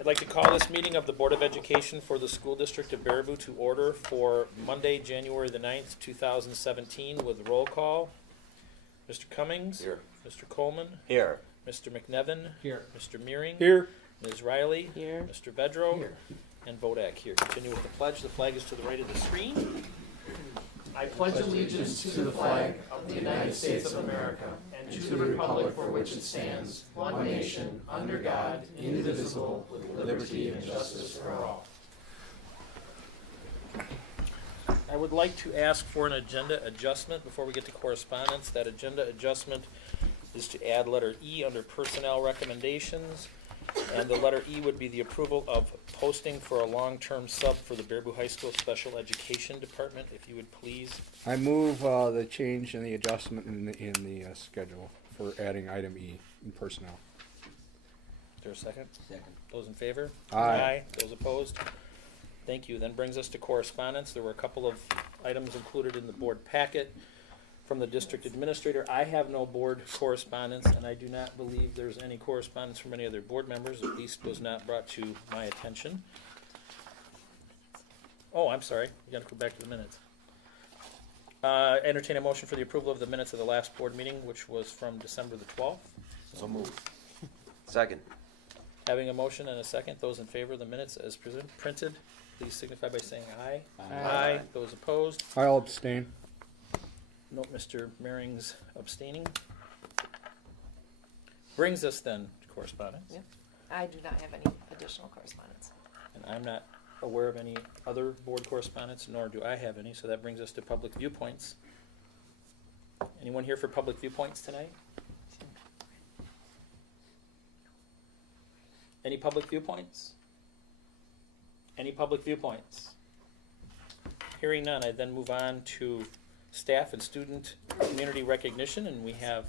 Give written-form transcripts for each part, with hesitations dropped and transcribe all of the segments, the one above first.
I'd like to call this meeting of the Board of Education for the School District of Baraboo to order for Monday, January the 9th, 2017 with roll call. Mr. Cummings? Here. Mr. Coleman? Here. Mr. McNevin? Here. Mr. Meering? Here. Ms. Riley? Here. Mr. Vedro? Here. And Vodak here. Continue with the pledge. The flag is to the right of the screen. I Pledge allegiance to the flag of the United States of America and to the republic for which it stands, one nation, under God, indivisible, with liberty and justice for all. I would like to ask for an agenda adjustment before we get to correspondence. That agenda adjustment is to add letter E under personnel recommendations. And the letter E would be the approval of posting for a long-term sub for the Baraboo High School Special Education Department, if you would please. I move the change in the adjustment in the schedule for adding item E in personnel. Is there a second? Second. Those in favor? Aye. Those opposed? Thank you. Then brings us to correspondence. There were a couple of items included in the board packet from the district administrator. I have no board correspondence, and I do not believe there's any correspondence from any other board members, at least was not brought to my attention. Oh, I'm sorry. You gotta go back to the minutes. Entertain a motion for the approval of the minutes of the last board meeting, which was from December the 12th. So moved. Second. Having a motion and a second, those in favor of the minutes as printed, please signify by saying aye. Aye. Those opposed? I'll abstain. Note Mr. Mearing's abstaining. Brings us then to correspondence. Yep. I do not have any additional correspondence. And I'm not aware of any other board correspondence, nor do I have any, so that brings us to public viewpoints. Anyone here for public viewpoints tonight? Any public viewpoints? Any public viewpoints? Hearing none, I then move on to staff and student community recognition, and we have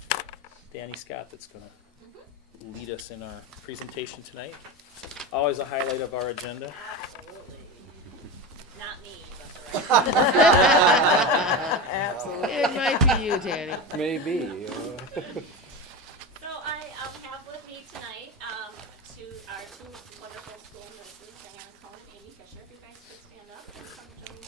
Danny Scott that's going to lead us in our presentation tonight. Always a highlight of our agenda. Absolutely. Not me, but the rest. Absolutely. It might be you, Danny. Maybe. So I have with me tonight our two wonderful school nurses, Diana Cohen and Amy Fisher. If you guys could stand up and come join me.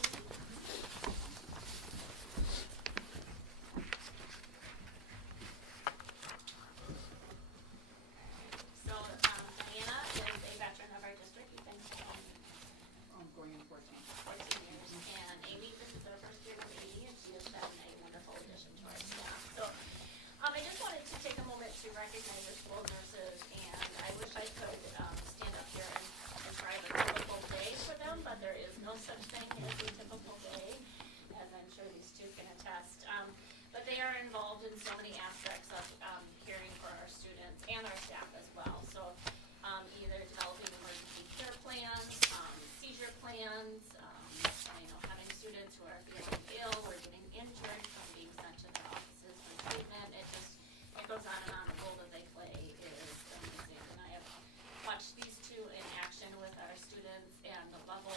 So Diana is a veteran of our district. You've been Going in 14. 14 years. And Amy, this is her first year with Amy, and she has been a wonderful addition to our staff. So I just wanted to take a moment to recognize our school nurses, and I wish I could stand up here and describe a typical day for them, but there is no such thing as a typical day, as I'm sure these two can attest. But they are involved in so many aspects of caring for our students and our staff as well. So either developing emergency care plans, seizure plans, having students who are feeling ill or getting injured from being sent to their offices for treatment. It goes on and on. The role that they play is amazing. And I have watched these two in action with our students, and the level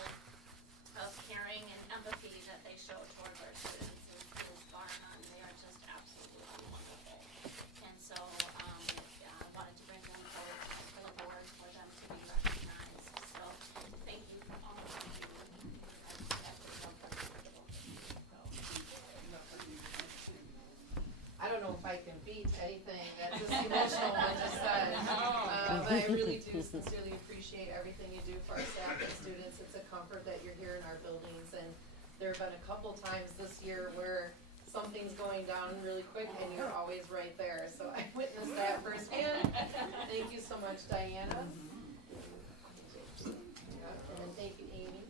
of caring and empathy that they show towards our students is bar none. They are just absolutely wonderful. And so I wanted to bring them forward to the board for them to be recognized. So thank you for all of you. I don't know if I can beat anything that this emotional one just said, but I really do sincerely appreciate everything you do for our staff and students. It's a comfort that you're here in our buildings, and there have been a couple times this year where something's going down really quick and you're always right there. So I witnessed that firsthand. Thank you so much, Diana. And then thank you, Amy.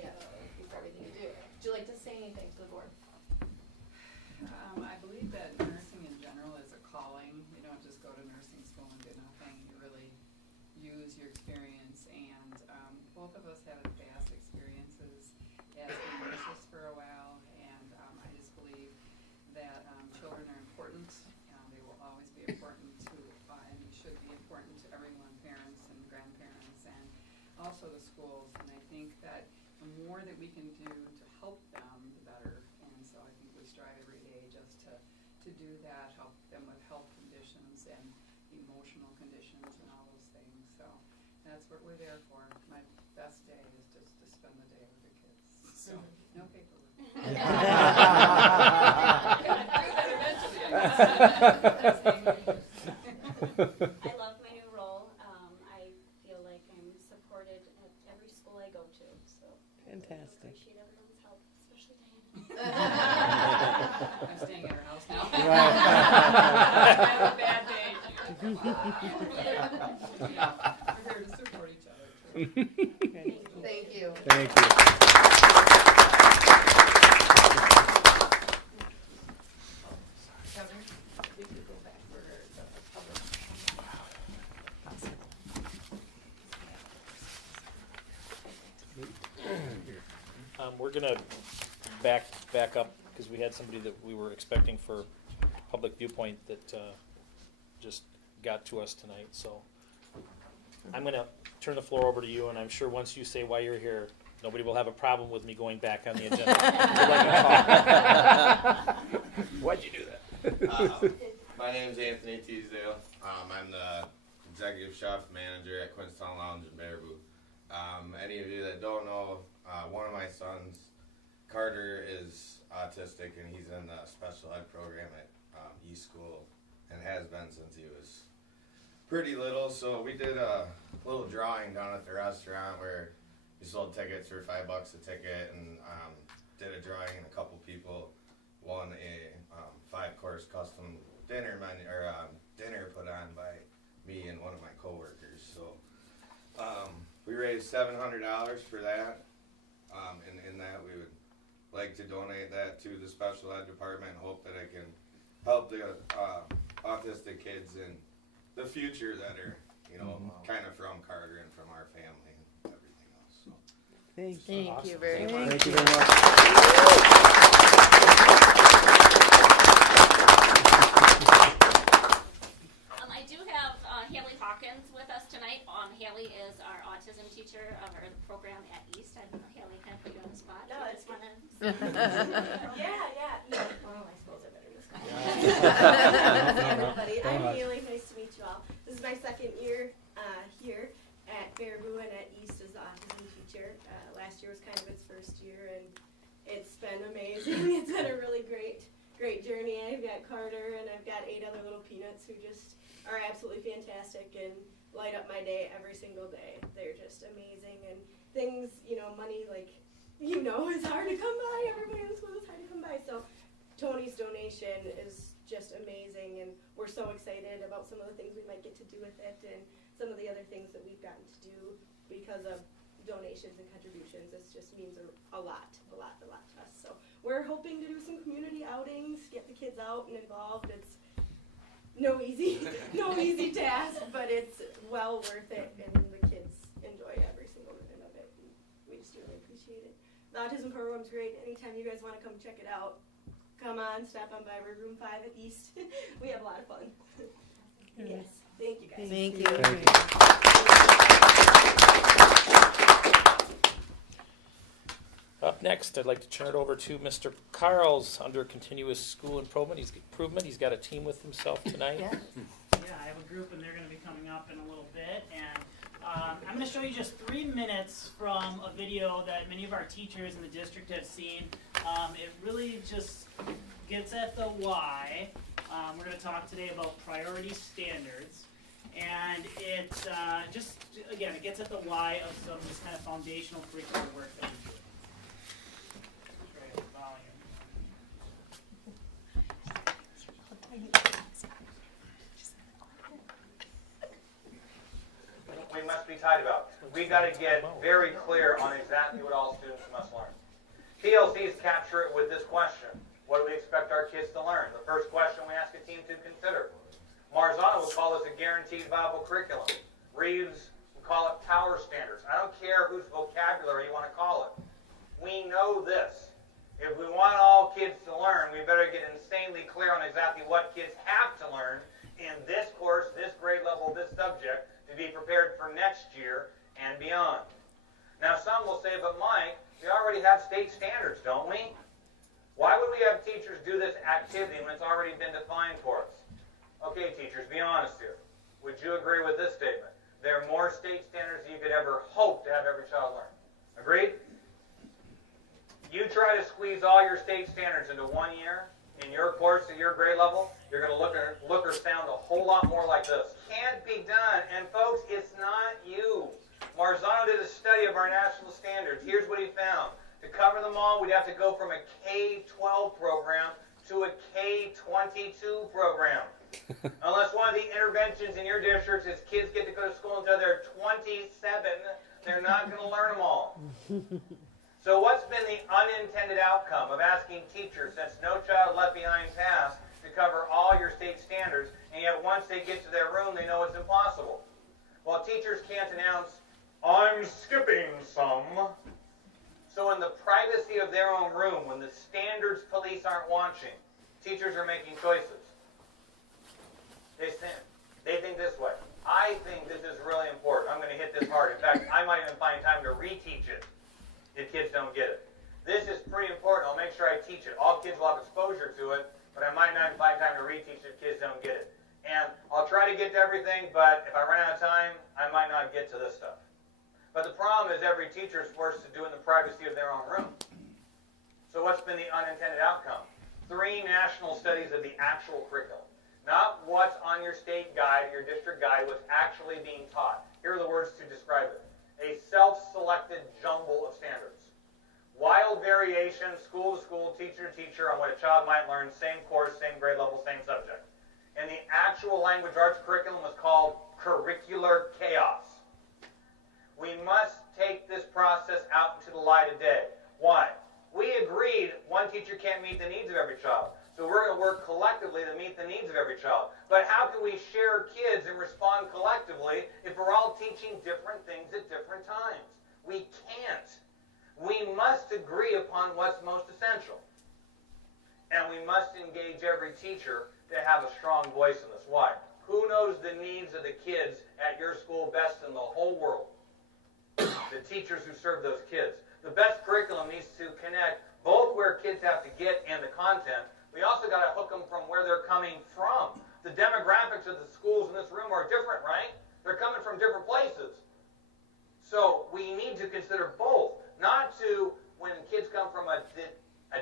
Yeah, thank you for everything you do. Would you like to say anything to the board? I believe that nursing in general is a calling. You don't just go to nursing school and do nothing. You really use your experience, and both of us have vast experiences as being nurses for a while, and I just believe that children are important. They will always be important to, and should be important to everyone, parents and grandparents, and also the schools. And I think that the more that we can do to help them, the better. And so I think we strive every day just to do that, help them with health conditions and emotional conditions and all those things. So that's what we're there So, no paperwork. I love my new role. I feel like I'm supported at every school I go to, so. Fantastic. Appreciate everyone's help, especially Diana. I'm staying at her house now. Right. I have a bad day. Yeah, we're here to support each other. Thank you. Thank you. Governor, we could go back for the public. We're gonna back up, because we had somebody that we were expecting for public viewpoint that just got to us tonight, so I'm gonna turn the floor over to you, and I'm sure once you say why you're here, nobody will have a problem with me going back on the agenda. Why'd you do that? My name is Anthony Teasdale. I'm the executive chef manager at Queenstown Lounge in Baraboo. Any of you that don't know, one of my sons, Carter, is autistic, and he's in the special ed program at East School, and has been since he was pretty little. So we did a little drawing down at the restaurant where we sold tickets for $5 a ticket, and did a drawing, and a couple people won a 5-course custom dinner menu, or dinner put on by me and one of my coworkers. So we raised $700 for that, and in that we would like to donate that to the special ed department and hope that it can help the autistic kids in the future that are, you know, kind of from Carter and from our family and everything else. So. Thank you very much. Thank you very much. I do have Haley Hawkins with us tonight. Haley is our autism teacher of our program at East. I don't know, Haley, can I put you on the spot? No, You it's just wanna Yeah. Well, I suppose I better just call everybody. Don't I'm hush. Haley. Nice to meet you all. This is my second year here at Baraboo and at East as the autism teacher. Last year was kind of its first year, and it's been amazing. It's been a really great journey. I've got Carter, and I've got 8 other little peanuts who just are absolutely fantastic and light up my day every single day. They're just amazing, and things, you know, money, like, you know, is hard to come by. Everybody in the school is hard to come by. So Tony's donation is just amazing, and we're so excited about some of the things we might get to do with it, and some of the other things that we've gotten to do because of donations and contributions. This just means a lot to us. So we're hoping to do some community outings, get the kids out and involved. It's no easy task, but it's well worth it, and the kids enjoy every single minute of it. And we just really appreciate it. The autism program's great. Anytime you guys want to come check it out, come on, stop on by room 5 at East. We have a lot of fun. Yes, thank you guys. Thank you. Thank you. Up next, I'd like to turn it over to Mr. Carls under continuous school improvement. He's got a team with himself tonight. Yeah. Yeah, I have a group, and they're going to be coming up in a little bit. And I'm going to show you just 3 minutes from a video that many of our teachers in the district have seen. It really just gets at the why. We're going to talk today about priority standards. And it just, again, it gets at the why of some of this kind of foundational curricular work that we do. We must be tight about. We've got to get very clear on exactly what all students must learn. TLCs capture it with this question. What do we expect our kids to learn? The first question we ask a team to consider. Marzano would call this a guaranteed viable curriculum. Reeves would call it power standards. I don't care whose vocabulary you want to call it. We know this. If we want all kids to learn, we better get insanely clear on exactly what kids have to learn in this course, this grade level, this subject, to be prepared for next year and beyond. Now some will say, but Mike, we already have state standards, don't we? Why would we have teachers do this activity when it's already been defined for us? Okay, teachers, be honest here. Would you agree with this statement? There are more state standards than you could ever hope to have every child learn. Agreed? You try to squeeze all your state standards into 1 year in your course at your grade level, you're going to look or sound a whole lot more like this. Can't be done. And folks, it's not you. Marzano did a study of our national standards. Here's what he found. To cover them all, we'd have to go from a K-12 program to a K-22 program. Unless one of the interventions in your districts is kids get to go to school until they're 27, they're not going to learn them all. So what's been the unintended outcome of asking teachers, since No Child Left Behind passed, to cover all your state standards, and yet once they get to their room, they know it's impossible? Well, teachers can't announce, I'm skipping some. So in the privacy of their own room, when the standards police aren't watching, teachers are making choices. They think this way. I think this is really important. I'm going to hit this hard. In fact, I might even find time to reteach it if kids don't get it. This is pretty important. I'll make sure I teach it. All kids will have exposure to it, but I might not find time to reteach it if kids don't get it. And I'll try to get to everything, but if I run out of time, I might not get to this stuff. But the problem is every teacher is forced to do it in the privacy of their own room. So what's been the unintended outcome? 3 national studies of the actual curriculum. Not what's on your state guide, your district guide, what's actually being taught. Here are the words to describe it. A self-selected jumble of standards. Wild variation, school to school, teacher to teacher, on what a child might learn, same course, same grade level, same subject. And the actual language arts curriculum was called curricular chaos. We must take this process out into the light of day. Why? We agreed one teacher can't meet the needs of every child. So we're going to work collectively to meet the needs of every child. But how can we share kids and respond collectively if we're all teaching different things at different times? We can't. We must agree upon what's most essential. And we must engage every teacher to have a strong voice in this. Why? Who knows the needs of the kids at your school best in the whole world? The teachers who serve those kids. The best curriculum needs to connect both where kids have to get and the content. We also got to hook them from where they're coming from. The demographics of the schools in this room are different, right? They're coming from different places. So we need to consider both. Not to, when kids come from a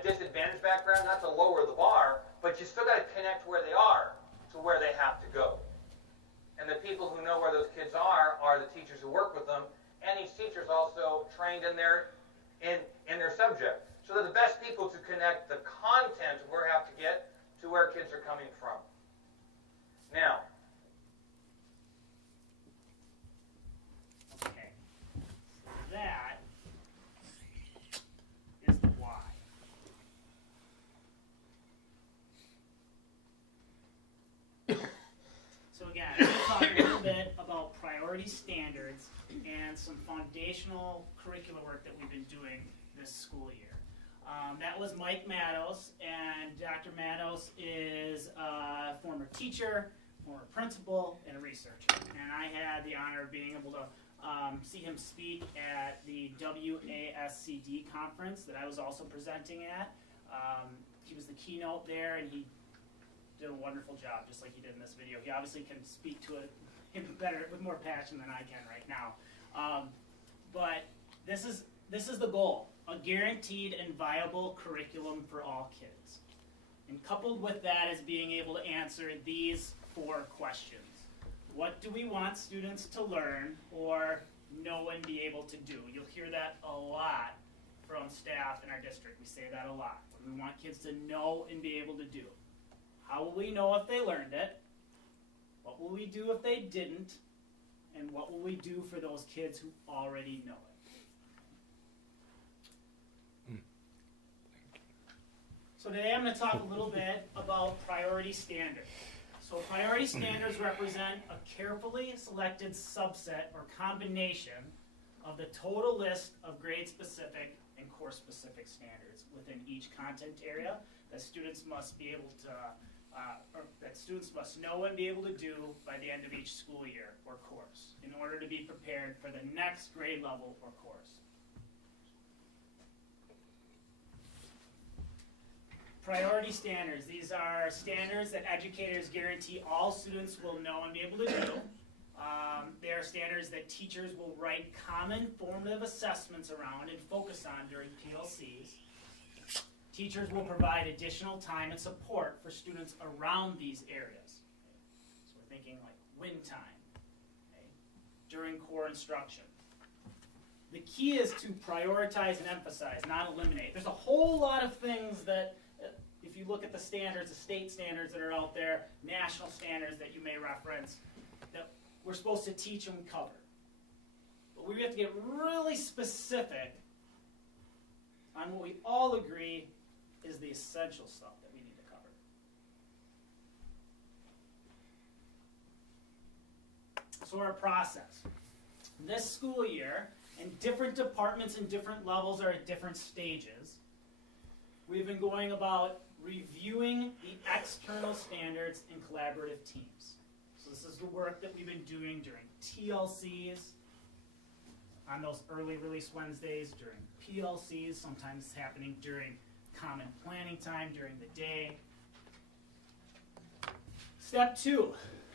disadvantaged background, not to lower the bar, but you still got to connect where they are to where they have to go. And the people who know where those kids are the teachers who work with them, and each teacher is also trained in their subject. So they're the best people to connect the content of where we have to get to where kids are coming from. Now, Okay. So that is the why. So again, I'm going to talk a little bit about priority standards and some foundational curricular work that we've been doing this school year. That was Mike Matos, and Dr. Matos is a former teacher, former principal, and a researcher. And I had the honor of being able to see him speak at the WASCD conference that I was also presenting at. He was the keynote there, and he did a wonderful job, just like he did in this video. He obviously can speak to it better, with more passion than I can right now. But this is the goal. A guaranteed and viable curriculum for all kids. And coupled with that is being able to answer these 4 questions. What do we want students to learn or know and be able to do? You'll hear that a lot from staff in our district. We say that a lot. We want kids to know and be able to do. How will we know if they learned it? What will we do if they didn't? And what will we do for those kids who already know it? So today I'm going to talk a little bit about priority standards. So priority standards represent a carefully selected subset or combination of the total list of grade-specific and course-specific standards within each content area that students must be able to, or that students must know and be able to do by the end of each school year or course in order to be prepared for the next grade level or course. Priority standards. These are standards that educators guarantee all students will know and be able to do. They are standards that teachers will write common formative assessments around and focus on during PLCs. Teachers will provide additional time and support for students around these areas. So we're thinking like wind time, okay, during core instruction. The key is to prioritize and emphasize, not eliminate. There's a whole lot of things that, if you look at the standards, the state standards that are out there, national standards that you may reference, that we're supposed to teach and cover. But we have to get really specific on what we all agree is the essential stuff that we need to cover. So our process. This school year, and different departments and different levels are at different stages, we've been going about reviewing the external standards in collaborative teams. So this is the work that we've been doing during TLCs, on those early release Wednesdays, during PLCs, sometimes it's happening during common planning time during the day. Step 2,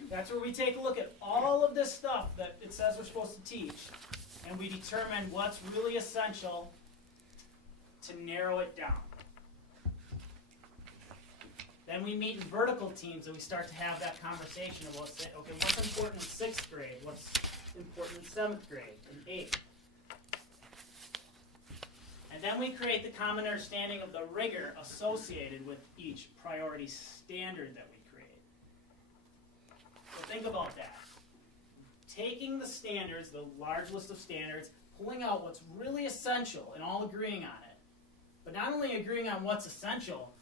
that's where we take a look at all of this stuff that it says we're supposed to teach, and we determine what's really essential to narrow it down. Then we meet in vertical teams and we start to have that conversation about, okay, what's important in 6th grade, what's important in 7th grade, and 8th. And then we create the common understanding of the rigor associated with each priority standard that we create. So think about that. Taking the standards, the large list of standards, pulling out what's really essential and all agreeing on it. But not only agreeing on what's essential,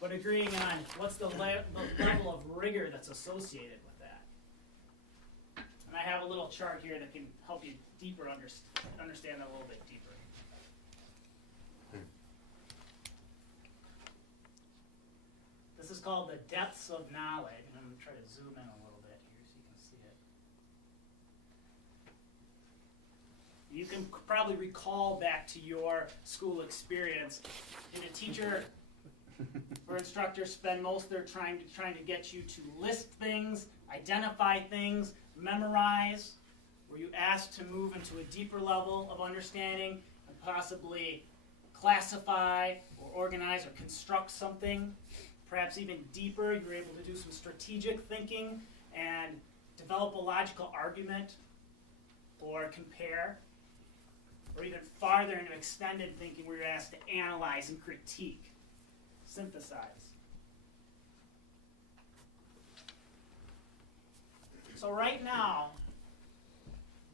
but agreeing on what's the level of rigor that's associated with that. And I have a little chart here that can help you deeper understand that a little bit deeper. This is called the depths of knowledge, and I'm going to try to zoom in a little bit here so you can see it. You can probably recall back to your school experience. Did a teacher or instructor spend most of their time trying to get you to list things, identify things, memorize? Were you asked to move into a deeper level of understanding and possibly classify or organize or construct something? Perhaps even deeper, you were able to do some strategic thinking and develop a logical argument or compare. Or even farther into extended thinking, we were asked to analyze and critique, synthesize. So right now,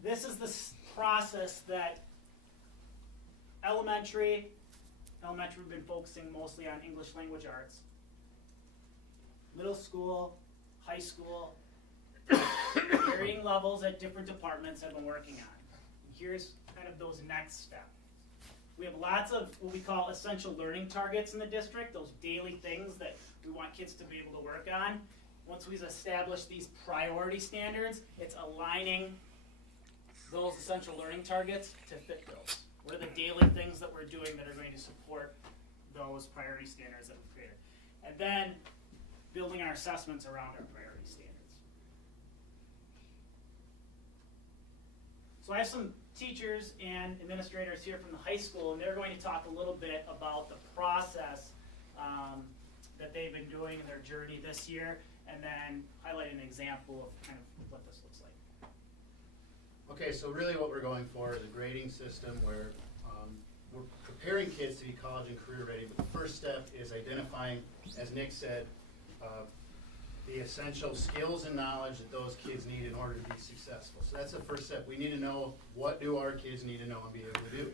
this is the process that elementary we've been focusing mostly on English language arts. Middle school, high school, varying levels at different departments have been working on. And here's kind of those next steps. We have lots of what we call essential learning targets in the district, those daily things that we want kids to be able to work on. Once we've established these priority standards, it's aligning those essential learning targets to fit those. What are the daily things that we're doing that are going to support those priority standards that we've created? And then building our assessments around our priority standards. So I have some teachers and administrators here from the high school, and they're going to talk a little bit about the process that they've been doing in their journey this year, and then highlight an example of kind of what this looks like. Okay, so really what we're going for is a grading system where we're preparing kids to be college and career ready, but the first step is identifying, as Nick said, the essential skills and knowledge that those kids need in order to be successful. So that's the first step. We need to know, what do our kids need to know and be able to do?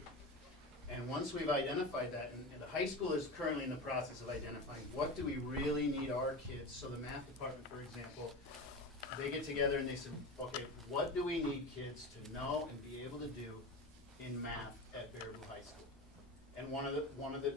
And once we've identified that, and the high school is currently in the process of identifying what do we really need our kids. So the math department, for example, they get together and they said, okay, what do we need kids to know and be able to do in math at Baraboo High School? And one of the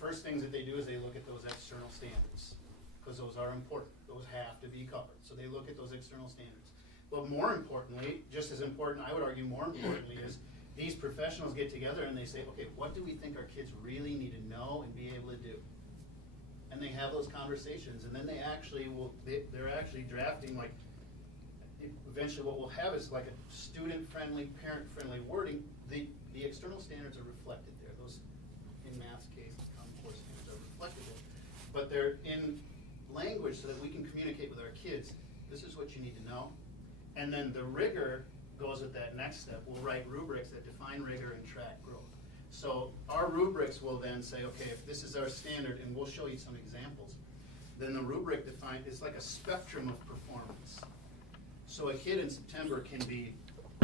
first things that they do is they look at those external standards, because those are important. Those have to be covered. So they look at those external standards. But more importantly, just as important, I would argue more importantly, is these professionals get together and they say, okay, what do we think our kids really need to know and be able to do? And they have those conversations, and then they actually they're actually drafting, like, eventually what we'll have is like a student-friendly, parent-friendly wording. The external standards are reflected there. Those, in math's case, Common Core standards are but they're in language so that we can communicate with our kids. This is what you need to know. And then the rigor goes with that next step. We'll write rubrics that define rigor and track growth. So our rubrics will then say, okay, if this is our standard, and we'll show you some examples, then the rubric is like a spectrum of performance. So a kid in September can be,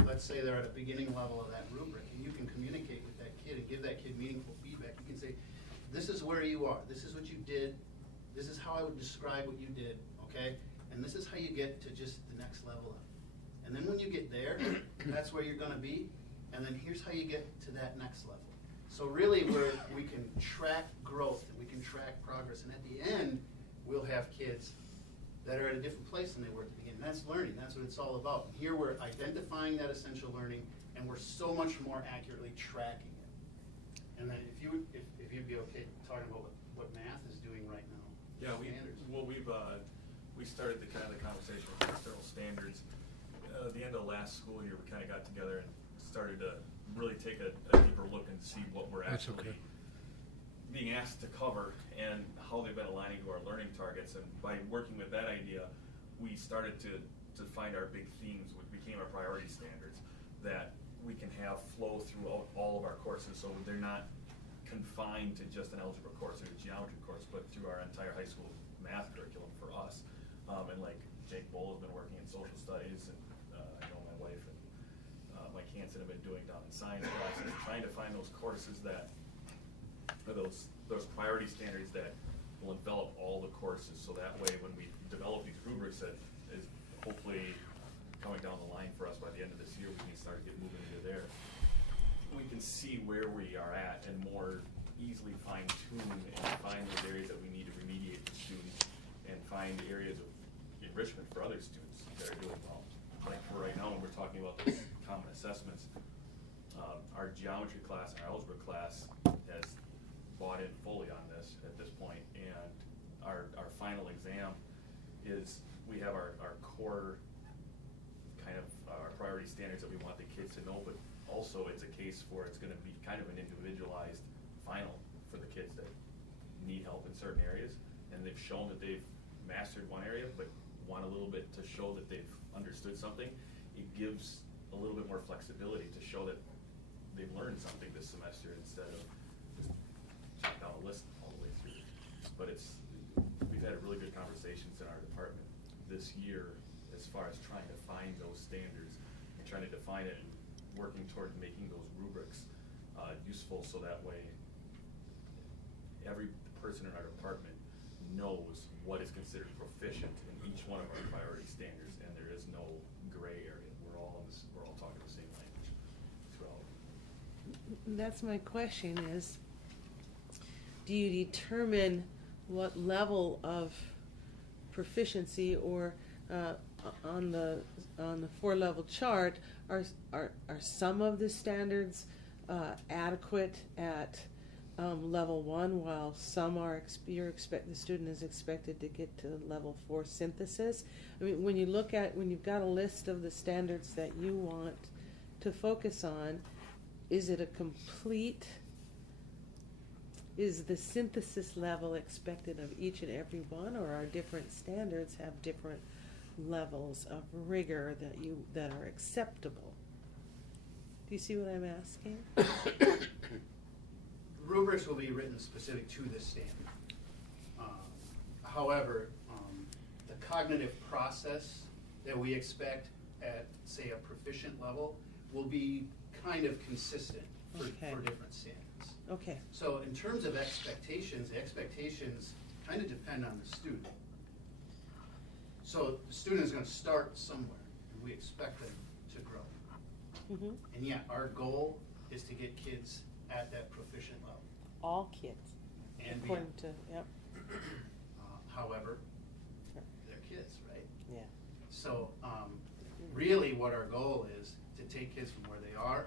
let's say they're at a beginning level of that rubric, and you can communicate with that kid and give that kid meaningful feedback. You can say, this is where you are, this is what you did, this is how I would describe what you did, okay? And this is how you get to just the next level up. And then when you get there, that's where you're gonna be, and then here's how you get to that next level. So really we can track growth and we can track progress, and at the end, we'll have kids that are at a different place than they were at the beginning. That's learning, that's what it's all about. Here we're identifying that essential learning, and we're so much more accurately tracking it. And then if you'd be okay talking about what math is doing right now. Yeah, Standards. we started the conversation with external standards. At the end of last school year, we kind of got together and started to really take a deeper look and see what we're That's actually okay. being asked to cover and how they've been aligning to our learning targets. And by working with that idea, we started to find our big themes, which became our priority standards, that we can have flow throughout all of our courses, so they're not confined to just an algebra course or a geometry course, but through our entire high school math curriculum for us. And like Jake Bowl has been working in social studies, and I know my wife and Mike Hansen have been doing down in science classes, trying to find those courses that are those priority standards that will envelop all the courses, so that way when we develop these rubrics that is hopefully coming down the line for us by the end of this year, we can start to get moving into there. We can see where we are at and more easily fine tune and find those areas that we need to remediate for students and find areas of enrichment for other students that are doing well. Like for right now, when we're talking about those common assessments, our geometry class and our algebra class has bought in fully on this at this point, and our final exam is, we have our core kind of our priority standards that we want the kids to know, but also it's a case for, it's gonna be kind of an individualized final for the kids that need help in certain areas, and they've shown that they've mastered one area, but want a little bit to show that they've understood something. It gives a little bit more flexibility to show that they've learned something this semester instead of just check down a list all the way through. But we've had really good conversations in our department this year as far as trying to find those standards and trying to define it and working toward making those rubrics useful, so that way every person in our department knows what is considered proficient in each one of our priority standards, and there is no gray area. We're all talking the same language throughout. That's my question is, do you determine what level of proficiency, or on the 4-level chart, are some of the standards adequate at level 1, while some are the student is expected to get to level 4 synthesis? I mean, when you've got a list of the standards that you want to focus on, is it a complete? Is the synthesis level expected of each and every one, or are different standards have different levels of rigor that are acceptable? Do you see what I'm asking? Rubrics will be written specific to this standard. However, the cognitive process that we expect at, say, a proficient level will be kind of consistent for different standards. Okay. So in terms of expectations, the expectations kind of depend on the student. So the student is going to start somewhere, and we expect them to grow. Mm-hmm. And yet our goal is to get kids at that proficient level. All kids, And according to, yep. However, they're kids, right? Yeah. So really what our goal is to take kids from where they are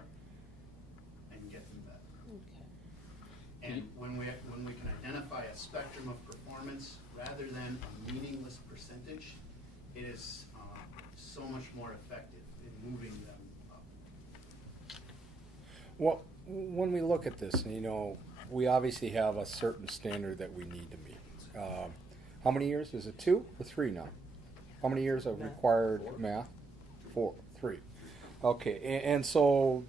and get them better. Okay. And when we can identify a spectrum of performance rather than a meaningless percentage, it is so much more effective in moving them up. Well, when we look at this, we obviously have a certain standard that we need to meet. how many years? Is it 2 or 3 now? How many years of required math? 3. Okay, and so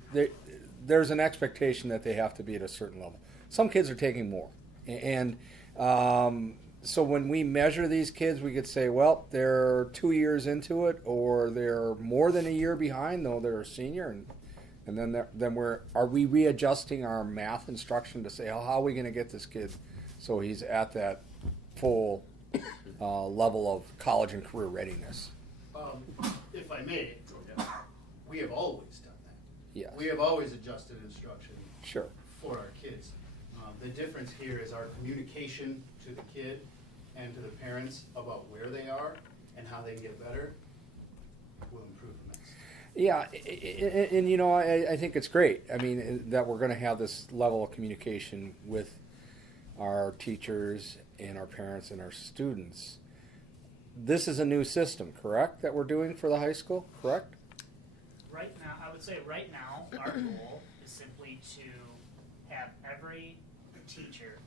there's an expectation that they have to be at a certain level. Some kids are taking more. And so when we measure these kids, we could say, well, they're 2 years into it, or they're more than a year behind, though they're a senior. And then are we readjusting our math instruction to say, oh, how are we going to get this kid so he's at that full level of college and career readiness? If I may, we have always done that. Yes. We have always adjusted instruction Sure. for our kids. The difference here is our communication to the kid and to the parents about where they are and how they can get better will improve immensely. Yeah, and you know, I think it's great. I mean, that we're going to have this level of communication with our teachers and our parents and our students. This is a new system, correct, that we're doing for the high school, correct? Right now, I would say right now, our goal is simply to have every teacher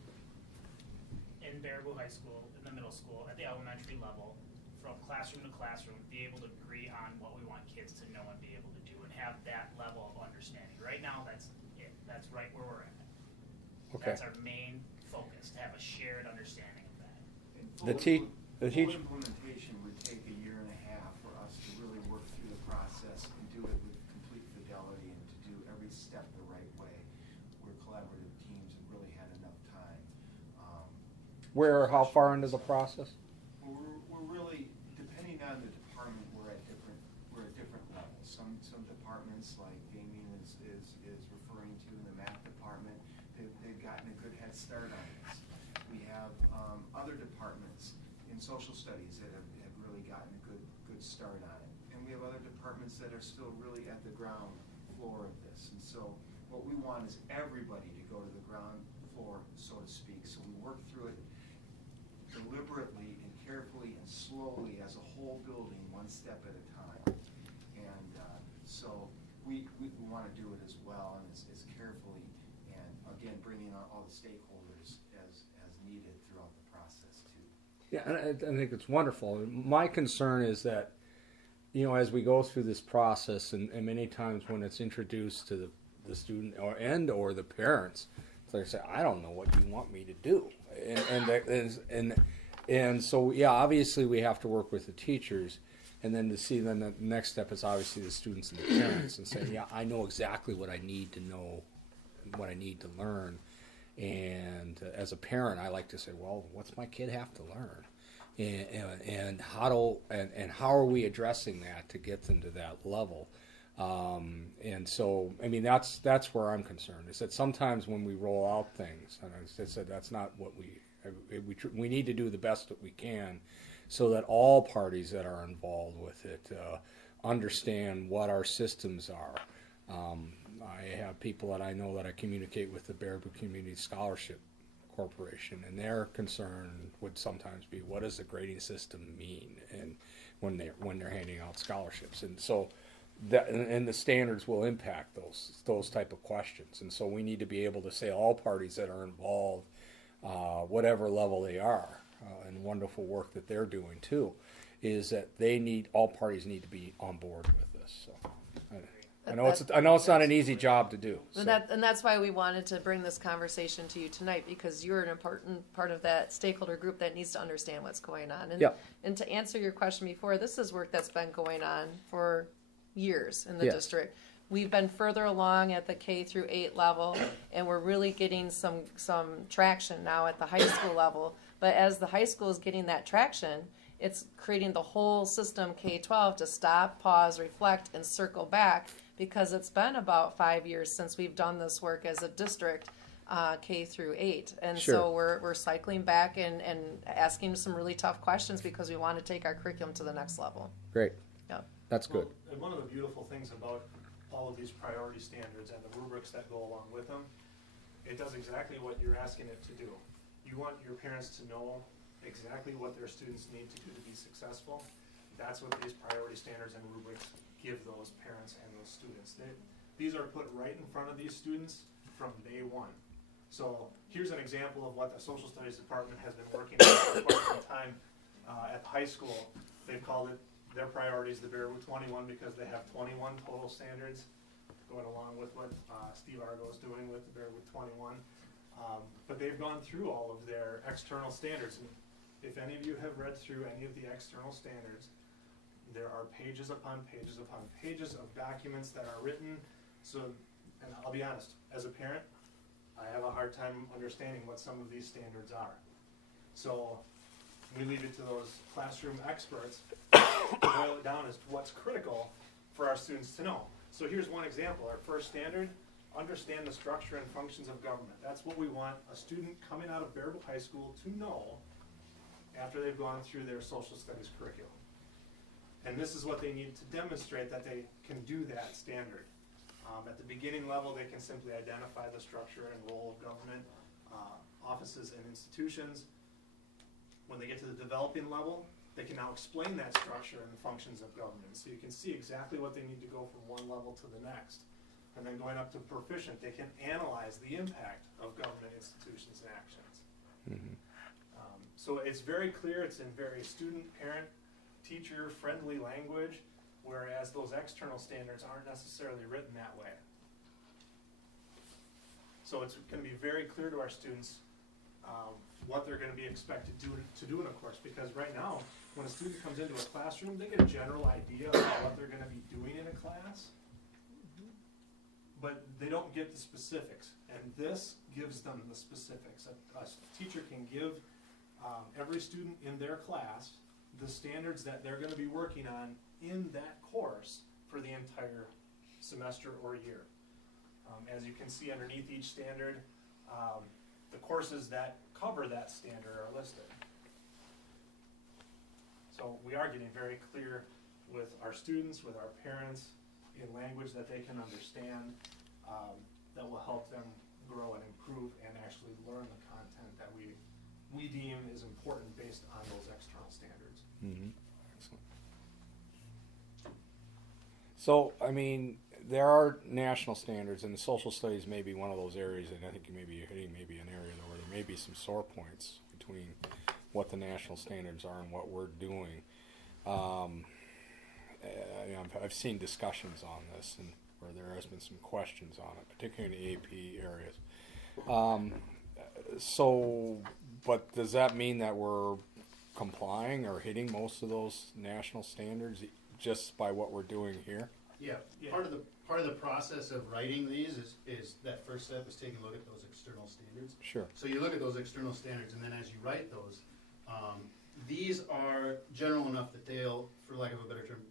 in Baraboo High School, in the middle school, at the elementary level, from classroom to classroom, be able to agree on what we want kids to know and be able to do, and have that level of understanding. Right now, that's it. That's right where we're at. Okay. That's our main focus, to have a shared understanding of that. The teach. Implementation would take a year and a half for us to really work through the process and do it with complete fidelity and to do every step the right way. We're collaborative teams and really had enough time. How far into the process? We're really, depending on the department, we're at different levels. Some departments, like Damien is referring to in the math department, they've gotten a good head start on this. We have other departments in social studies that have really gotten a good start on it. And we have other departments that are still really at the ground floor of this. And so what we want is everybody to go to the ground floor, so to speak. So we work through it deliberately and carefully and slowly as a whole building, one step at a time. And so we want to do it as well and as carefully, and again, bringing on all the stakeholders as needed throughout the process too. Yeah, and I think it's wonderful. My concern is that, you know, as we go through this process, and many times when it's introduced to the student or the parents, they say, "I don't know what you want me to do," and so yeah, obviously we have to work with the teachers, and then the next step is obviously the students and the parents, and say, "Yeah, I know exactly what I need to know, what I need to learn." And as a parent, I like to say, well, what's my kid have to learn, and how are we addressing that to get them to that level? And so, I mean, that's where I'm concerned. Is that sometimes when we roll out things, and I said that's not what we need to do the best that we can, so that all parties that are involved with it understand what our systems are. I have people that I know that I communicate with the Baraboo Community Scholarship Corporation, and their concern would sometimes be, what does the grading system mean, and when they're handing out scholarships, and so and the standards will impact those type of questions, and so we need to be able to say all parties that are involved, whatever level they are, and wonderful work that they're doing too, is that all parties need to be on board with this. So. I know it's not an easy job to do. So. And that's why we wanted to bring this conversation to you tonight, because you're an important part of that stakeholder group that needs to understand what's going on. And to answer your question before, this is work that's been going on for years in the district. We've been further along at the K through 8 level, and we're really getting some traction now at the high school level. But as the high school is getting that traction, it's creating the whole system K-12 to stop, pause, reflect, and circle back, because it's been about 5 years since we've done this work as a district, K through 8. And so we're cycling back and asking some really tough questions, because we want to take our curriculum to the next level. Great. Yep. That's good. And one of the beautiful things about all of these priority standards and the rubrics that go along with them, it does exactly what you're asking it to do. You want your parents to know exactly what their students need to do to be successful. That's what these priority standards and rubrics give those parents and those students. These are put right in front of these students from day one. So here's an example of what the social studies department has been working on for quite some time at the high school. They've called it their priorities, the Baraboo 21, because they have 21 total standards going along with what Steve Argo is doing with the Baraboo 21. But they've gone through all of their external standards. And if any of you have read through any of the external standards, there are pages upon pages upon pages of documents that are written. So, and I'll be honest, as a parent, I have a hard time understanding what some of these standards are. So we leave it to those classroom experts to boil it down as to what's critical for our students to know. So here's one example. Our first standard, understand the structure and functions of government. That's what we want a student coming out of Baraboo High School to know after they've gone through their social studies curriculum. And this is what they need to demonstrate that they can do that standard. At the beginning level, they can simply identify the structure and role of government, offices and institutions. When they get to the developing level, they can now explain that structure and the functions of government. So you can see exactly what they need to go from one level to the next. And then going up to proficient, they can analyze the impact of government institutions and actions. Mm-hmm. So it's very clear, it's in very student, parent, teacher friendly language, whereas those external standards aren't necessarily written that way. So it's going to be very clear to our students what they're going to be expected to do in a course, because right now, when a student comes into a classroom, they get a general idea of what they're going to be doing in a class, but they don't get the specifics, and this gives them the specifics. A teacher can give every student in their class the standards that they're going to be working on in that course for the entire semester or year. As you can see underneath each standard, the courses that cover that standard are listed. So we are getting very clear with our students, with our parents, in language that they can understand, that will help them grow and improve and actually learn the content that we deem is important based on those external standards. Mm-hmm. Excellent. So, I mean, there are national standards, and the social studies may be one of those areas, and I think you may be hitting maybe an area where there may be some sore points between what the national standards are and what we're doing. I've seen discussions on this, and where there has been some questions on it, particularly in the AP areas. But does that mean that we're complying or hitting most of those national standards just by what we're doing here? Yeah, part of the process of writing these is that first step is taking a look at those external standards. Sure. So you look at those external standards, and then as you write those, these are general enough that they'll, for lack of a better term,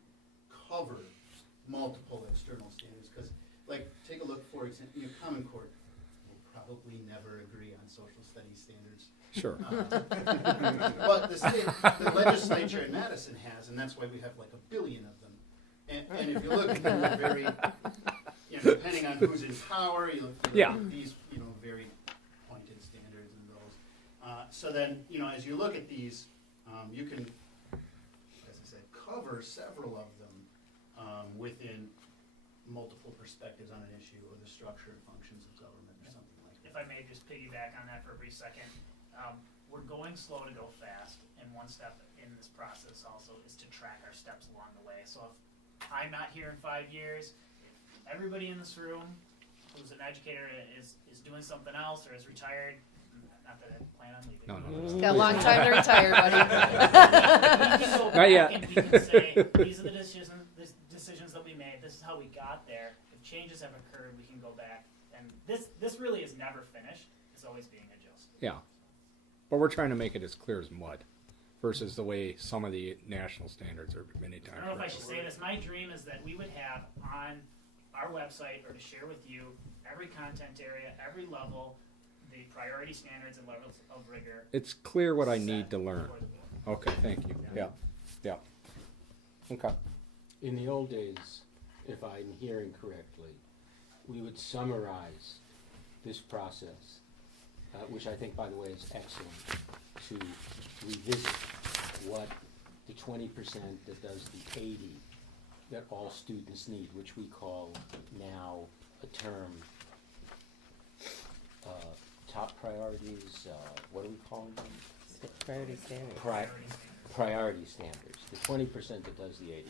cover multiple external standards. Because, like, take a look, for example, Common Core will probably never agree on social studies standards. Sure. But the legislature in Madison has, and that's why we have like 1 billion of them. And if you look at them, they're very, depending on who's in power, you look at these, very pointed standards and those. So then, as you look at these, you can, as I said, cover several of them within multiple perspectives on an issue or the structure and functions of government or something like that. If I may just piggyback on that for a brief second, we're going slow to go fast, and one step in this process also is to track our steps along the way. So if I'm not here in 5 years, if everybody in this room who's an educator is doing something else or is retired, not that I plan on leaving. He's got a long time to retire, buddy. We can go Not back yet. and we can say, these are the decisions that we made, this is how we got there. If changes have occurred, we can go back. And this really is never finished. It's always being adjusted. Yeah. But we're trying to make it as clear as mud versus the way some of the national standards are many times. I don't know if I should say this. My dream is that we would have on our website or to share with you every content area, every level, the priority standards and levels of rigor. It's clear what I need to learn. Okay, thank you. Yeah. Okay. In the old days, if I'm hearing correctly, we would summarize this process, which I think, by the way, is excellent, to revisit what the 20% that does the 80% that all students need, which we call now a term priorities, what are we calling them? Priority standards. Priority standards, the 20% that does the 80.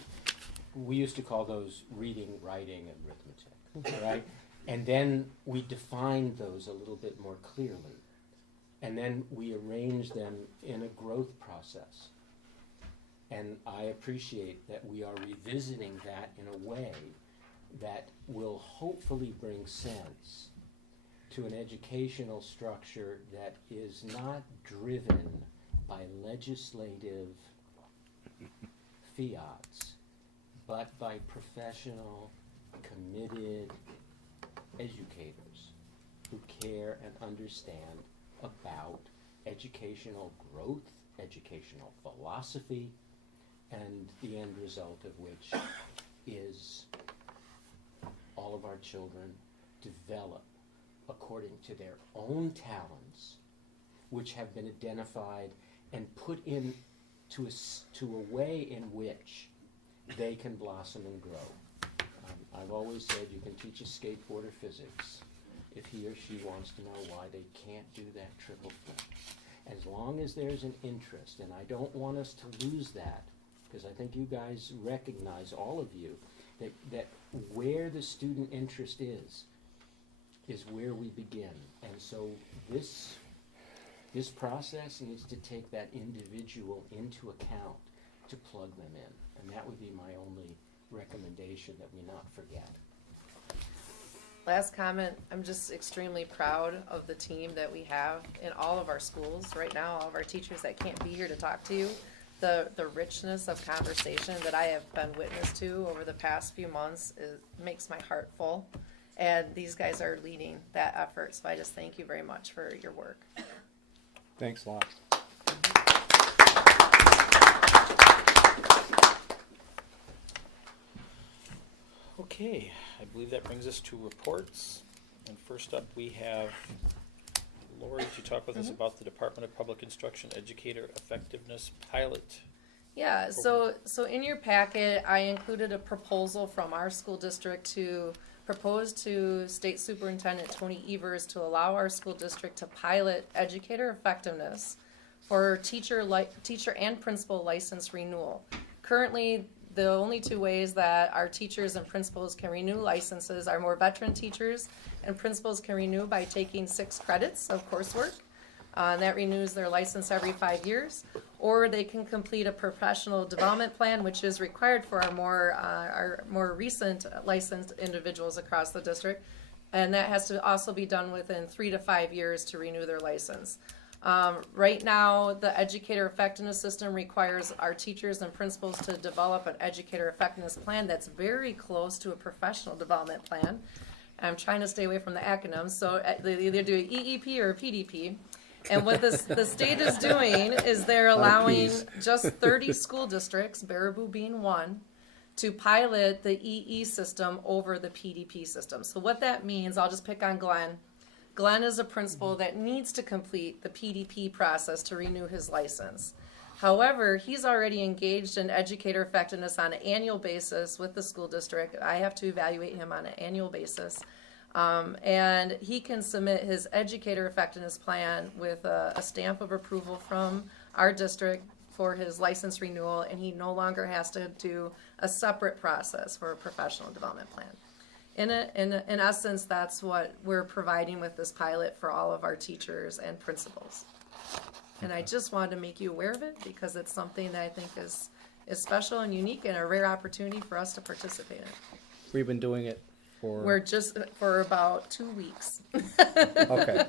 We used to call those reading, writing, and arithmetic, right? And then we defined those a little bit more clearly. And then we arranged them in a growth process. And I appreciate that we are revisiting that in a way that will hopefully bring sense to an educational structure that is not driven by legislative fiats, but by professional, committed educators who care and understand about educational growth, educational philosophy, and the end result of which is all of our children develop according to their own talents, which have been identified and put in to a way in which they can blossom and grow. I've always said you can teach a skateboarder physics if he or she wants to know why they can't do that triple flip. As long as there's an interest, and I don't want us to lose that, because I think you guys recognize, all of you, that where the student interest is where we begin. And so this process needs to take that individual into account to plug them in. And that would be my only recommendation, that we not forget. Last comment, I'm just extremely proud of the team that we have in all of our schools right now, all of our teachers that can't be here to talk to you. The richness of conversation that I have been witness to over the past few months makes my heart full. And these guys are leading that effort, so I just thank you very much for your work. Thanks a lot. Okay, I believe that brings us to reports. And first up, we have Lori to talk with us about the Department of Public Instruction Educator Effectiveness Pilot. Yeah, so in your packet, I included a proposal from our school district to propose to State Superintendent Tony Evers to allow our school district to pilot educator effectiveness for teacher and principal license renewal. Currently, the only two ways that our teachers and principals can renew licenses are more veteran teachers, and principals can renew by taking 6 credits of coursework. And that renews their license every 5 years. Or they can complete a professional development plan, which is required for our more recent licensed individuals across the district. And that has to also be done within 3 to 5 years to renew their license. Right now, the educator effectiveness system requires our teachers and principals to develop an educator effectiveness plan that's very close to a professional development plan. I'm trying to stay away from the acronyms, so they either do EEP or PDP. And what the state is doing is they're allowing just 30 school districts, Baraboo being one, to pilot the EE system over the PDP system. So what that means, I'll just pick on Glenn. Glenn is a principal that needs to complete the PDP process to renew his license. However, he's already engaged in educator effectiveness on an annual basis with the school district. I have to evaluate him on an annual basis. And he can submit his educator effectiveness plan with a stamp of approval from our district for his license renewal, and he no longer has to do a separate process for a professional development plan. In essence, that's what we're providing with this pilot for all of our teachers and principals. And I just wanted to make you aware of it because it's something that I think is special and unique and a rare opportunity for us to participate in. We've been doing it We're just for about 2 weeks. Okay.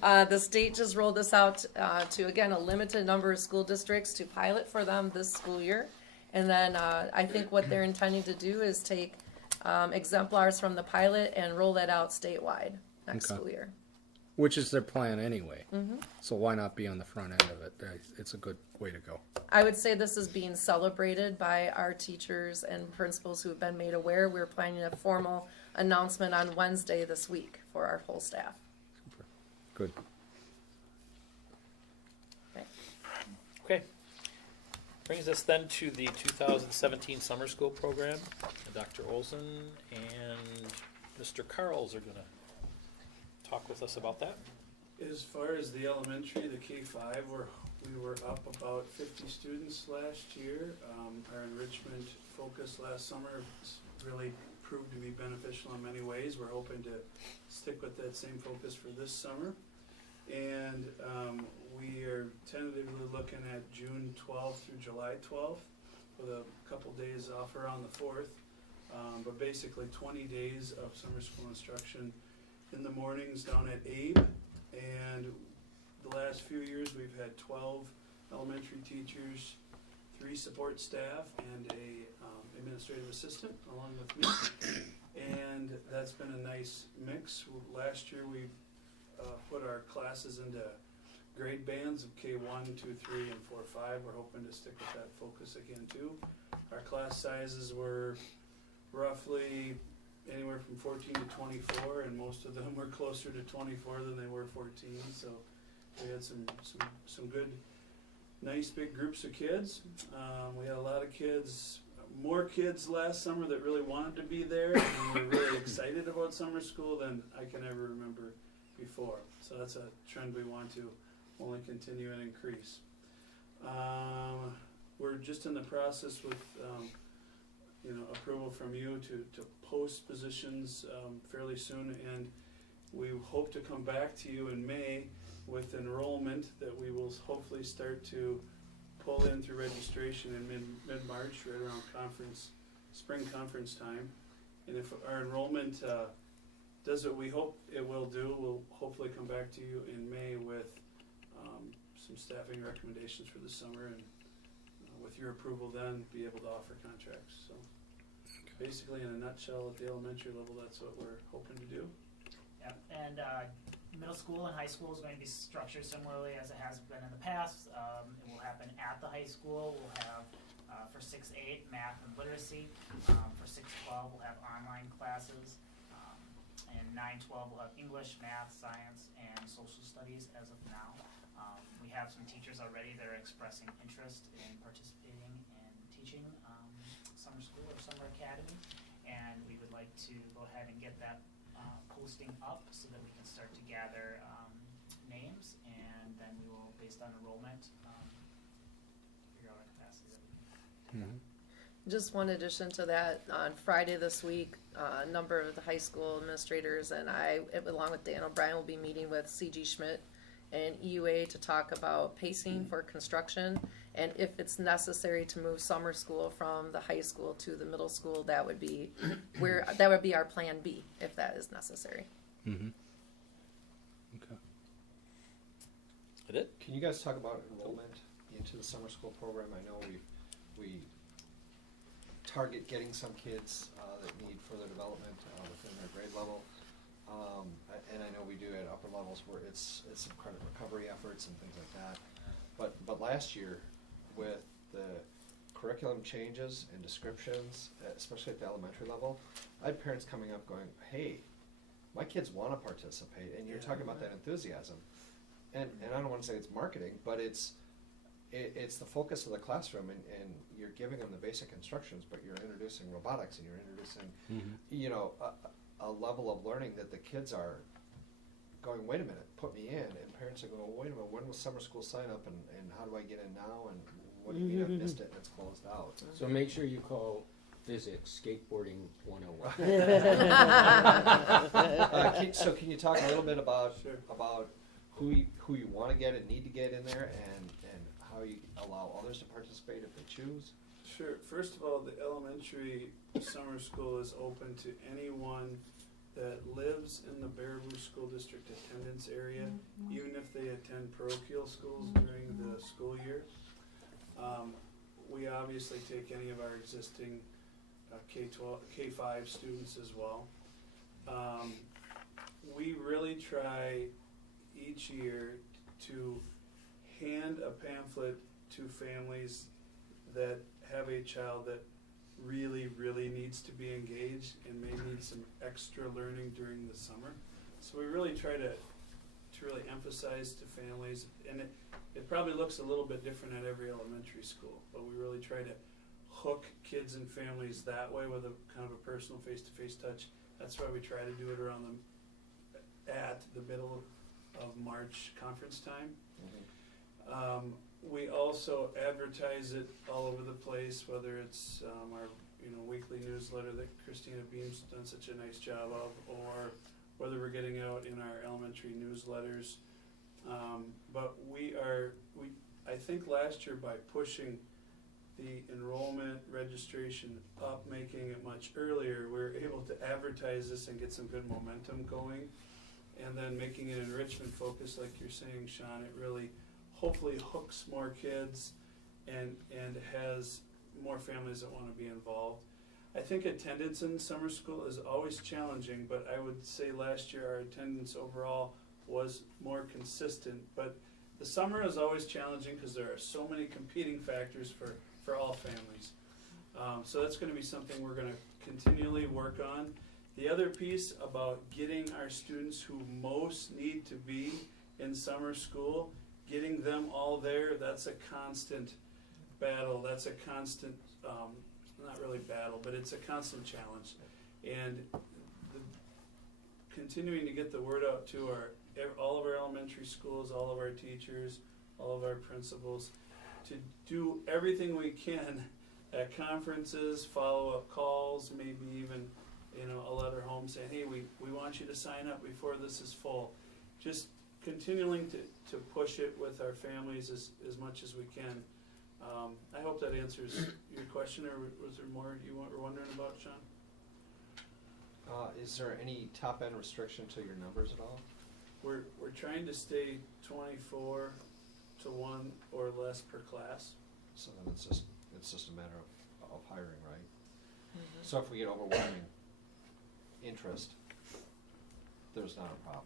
The state just rolled this out to, again, a limited number of school districts to pilot for them this school year. And then I think what they're intending to do is take exemplars from the pilot and roll that out statewide next school year. Which is their plan anyway. Mm-hmm. So why not be on the front end of it? It's a good way to go. I would say this is being celebrated by our teachers and principals who have been made aware. We're planning a formal announcement on Wednesday this week for our whole staff. Super. Good. Okay. Brings us then to the 2017 summer school program. Dr. Olson and Mr. Carls are going to talk with us about that. As far as the elementary, the K-5, we were up about 50 students last year. Our enrichment focus last summer really proved to be beneficial in many ways. We're hoping to stick with that same focus for this summer. And we are tentatively looking at June 12th through July 12th with a couple days off around the 4th. But basically 20 days of summer school instruction in the mornings down at Abe. And the last few years we've had 12 elementary teachers, 3 support staff, and a administrative assistant along with me. And that's been a nice mix. Last year we put our classes into grade bands of K1, 2, 3, and 4, 5. We're hoping to stick with that focus again too. Our class sizes were roughly anywhere from 14 to 24, and most of them were closer to 24 than they were 14. So we had some good, nice big groups of kids. We had a lot of kids, more kids last summer that really wanted to be there and were really excited about summer school than I can ever remember before. So that's a trend we want to only continue and increase. We're just in the process with approval from you to post positions fairly soon, and we hope to come back to you in May with enrollment that we will hopefully start to pull in through registration in mid-March, right around spring conference time. And if our enrollment does what we hope it will do, we'll hopefully come back to you in May with some staffing recommendations for the summer, and with your approval then be able to offer contracts. So basically in a nutshell, at the elementary level, that's what we're hoping to do. Yeah, and middle school and high school is going to be structured similarly as it has been in the past. It will happen at the high school. We'll have for 6-8 math and literacy. For 6-12 we'll have online classes. And 9-12 we'll have English, math, science, and social studies as of now. We have some teachers already that are expressing interest in participating in teaching summer school or summer academy, and we would like to go ahead and get that posting up so that we can start to gather names, and then we will, based on enrollment, figure out our capacity that we can. Just one addition to that, on Friday this week, a number of the high school administrators and I, along with Dan O'Brien, will be meeting with C.G. Schmidt and EUA to talk about pacing for construction, and if it's necessary to move summer school from the high school to the middle school, that would be our plan B if that is necessary. Mm-hmm. Okay. Is it? Can you guys talk about enrollment into the summer school program? I know we target getting some kids that need further development within their grade level. And I know we do at upper levels where it's some credit recovery efforts and things like that. But last year, with the curriculum changes and descriptions, especially at the elementary level, I had parents coming up going, "Hey, my kids want to participate," and you're talking about that enthusiasm. And I don't want to say it's marketing, but it's the focus of the classroom, and you're giving them the basic instructions, but you're introducing robotics and you're introducing, a level of learning that the kids are going, "Wait a minute, put me in," and parents are going, "Wait a minute, when will summer school sign up, and how do I get in now, and what do you mean I've missed it and it's closed out?" So make sure you call physics skateboarding 101. So can you talk a little bit about who you want to get and need to get in there, and how you allow others to participate if they choose? Sure. First of all, the elementary summer school is open to anyone that lives in the Baraboo School District attendance area, even if they attend parochial schools during the school year. We obviously take any of our existing K-5 students as well. We really try each year to hand a pamphlet to families that have a child that really, really needs to be engaged and may need some extra learning during the summer. So we really try to really emphasize to families, and it probably looks a little bit different at every elementary school, but we really try to hook kids and families that way with a kind of a personal face-to-face touch. That's why we try to do it around at the middle of March conference time. We also advertise it all over the place, whether it's our weekly newsletter that Christina Beam's done such a nice job of, or whether we're getting out in our elementary newsletters. But I think last year by pushing the enrollment registration up, making it much earlier, we were able to advertise this and get some good momentum going. And then making it enrichment focused, like you're saying, Sean, it really hopefully hooks more kids and has more families that want to be involved. I think attendance in summer school is always challenging, but I would say last year our attendance overall was more consistent. But the summer is always challenging because there are so many competing factors for all families. So that's going to be something we're going to continually work on. The other piece about getting our students who most need to be in summer school, getting them all there, that's a constant battle. That's a constant, not really battle, but it's a constant challenge. And continuing to get the word out to all of our elementary schools, all of our teachers, all of our principals, to do everything we can at conferences, follow-up calls, maybe even a letter home saying, hey, we want you to sign up before this is full. Just continuing to push it with our families as much as we can. I hope that answers your question, or was there more you were wondering about, Sean? Is there any top-end restriction to your numbers at all? We're trying to stay 24 to 1 or less per class. So then it's just a matter of hiring, right? Mm-hmm. So if we get overwhelming interest, there's not a problem.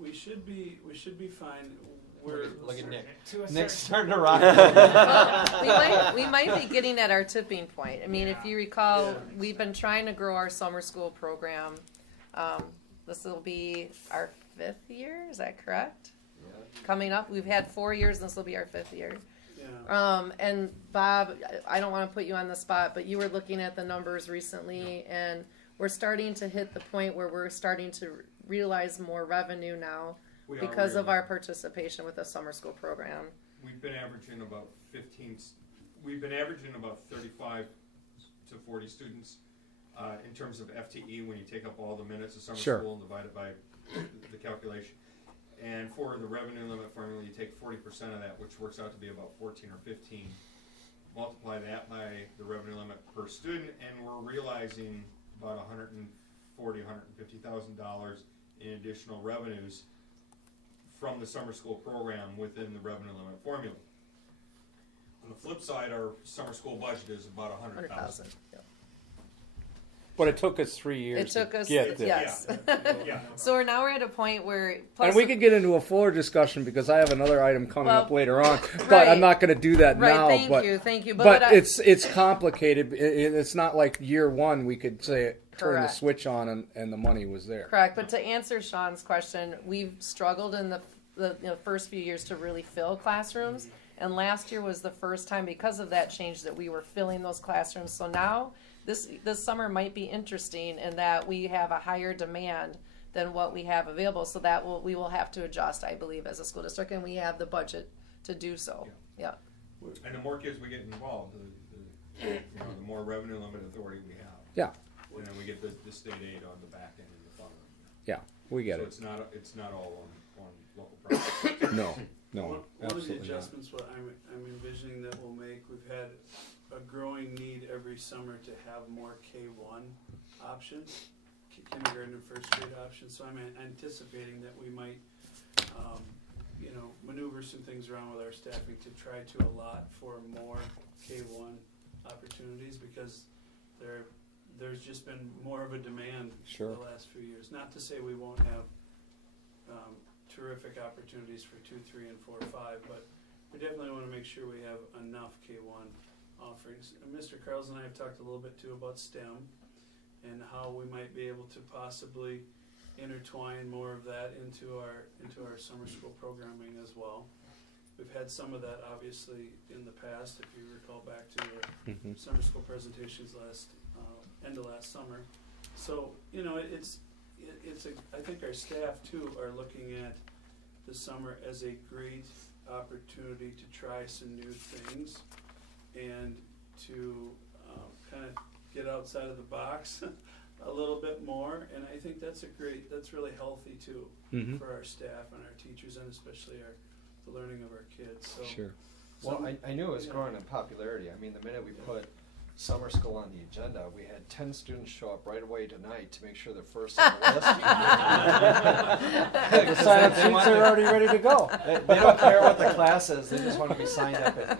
We should be fine. Look at Nick. To a Nick's certain- starting to rock. we might be getting at our tipping point. I mean, if you recall, we've been trying to grow our summer school program. This will be our 5th year. Is that correct? Yeah. Coming up, we've had 4 years. And this will be our 5th year. Yeah. And Bob, I don't want to put you on the spot, but you were looking at the numbers recently, and we're starting to hit the point where we're starting to realize more revenue now because of our participation with the summer school program. We've been averaging about 35 to 40 students in terms of FTE when you take up all the minutes of summer school and divide it by the calculation. And for the revenue limit formula, you take 40% of that, which works out to be about 14 or 15. Multiply that by the revenue limit per student, and we're realizing about $140,000, $150,000 in additional revenues from the summer school program within the revenue limit formula. On the flip side, our summer school budget is about $100,000. Yeah. But it took us 3 years. It took us, get there. yes. So we're at a point where. And we could get into a fuller discussion because I have another item coming up later on, but right. I'm not going to do that now. Thank you. But it's complicated. It's not like year one we could say turn the switch on and the money was there. Correct. But to answer Sean's question, we've struggled in the first few years to really fill classrooms, and last year was the first time because of that change that we were filling those classrooms. So now. This summer might be interesting in that we have a higher demand than what we have available, so that we will have to adjust, I believe, as a school district, and we have the budget to do so. Yeah. And the more kids we get involved, the more revenue limit authority we have. Yeah. And then we get the state aid on the back end of the funnel. Yeah, we get it. So it's not all on local projects. No, One of absolutely the adjustments what I'm envisioning that we'll make, we've had a growing need every summer to have more K1 options, kindergarten and first grade options. So I'm anticipating that we might, maneuver some things around with our staffing to try to allot for more K1 opportunities because there's just been more of a demand the last few years. Not to say we won't have terrific opportunities for 2, 3, and 4, 5, but we definitely want to make sure we have enough K1 offerings. And Mr. Carls and I have talked a little bit too about STEM and how we might be able to possibly intertwine more of that into our summer school programming as well. We've had some of that obviously in the past, if you recall back to the summer school presentations end of last summer. So, I think our staff too are looking at the summer as a great opportunity to try some new things and to kind of get outside of the box a little bit more. And I think that's really healthy too for our staff and our teachers, and especially the learning of our kids. So, Sure. Well, I knew it was growing in popularity. I mean, the minute we put summer school on the agenda, we had 10 students show up right away tonight to make sure they're first on the list. The sign-up sheets are already ready to go. They don't care what the class is, they just want to be signed up at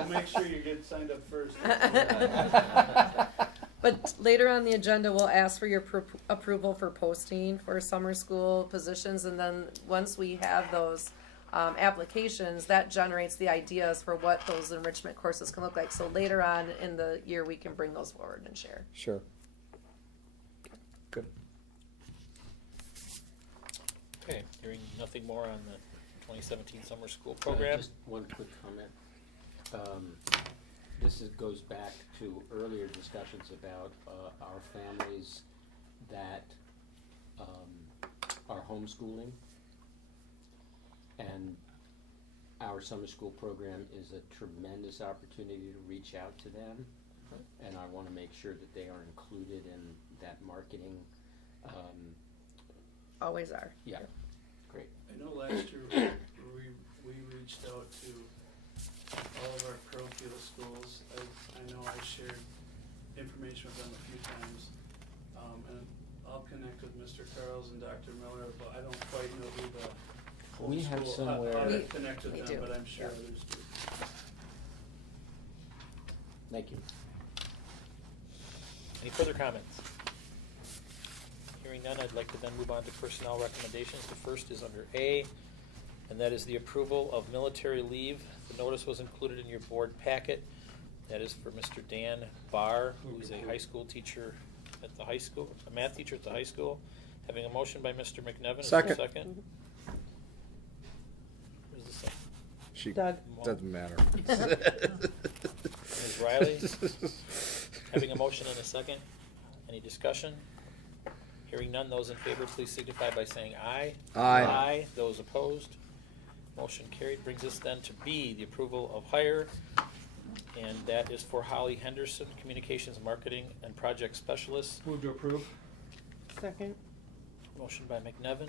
We'll make sure you get signed up first. But later on the agenda, we'll ask for your approval for posting for summer school positions, and then once we have those applications, that generates the ideas for what those enrichment courses can look like. So later on in the year, we can bring those forward and share. Sure. Good. Okay, hearing nothing more on the 2017 summer school program. Just one quick comment. This goes back to earlier discussions about our families that are homeschooling. And our summer school program is a tremendous opportunity to reach out to them. And I want to make sure that they are included in that marketing. Always are. Yeah, great. I know last year we reached out to all of our parochial schools. I know I shared information with them a few times. And I'll connect with Mr. Carls and Dr. Miller, but I don't quite know who the We have school, somewhere. how to connect with We them, do. but I'm sure Yeah. others do. Thank you. Any further comments? Hearing none, I'd like to then move on to personnel recommendations. The first is under A, and that is the approval of military leave. The notice was included in your board packet. That is for Mr. Dan Barr, who is a high school teacher at the high school, a math teacher at the high school. Having a motion by Mr. McNevin. Is there a Second. second? Where's the second? She Doug. doesn't matter. Ms. Riley? Having a motion and a second. Any discussion? Hearing none, those in favor, please signify by saying aye. Aye. Aye. Those opposed? Motion carried. Brings us then to B, the approval of hire. And that is for Holly Henderson, Communications, Marketing, and Project Specialist. Move to approve. Second. Motion by McNevin,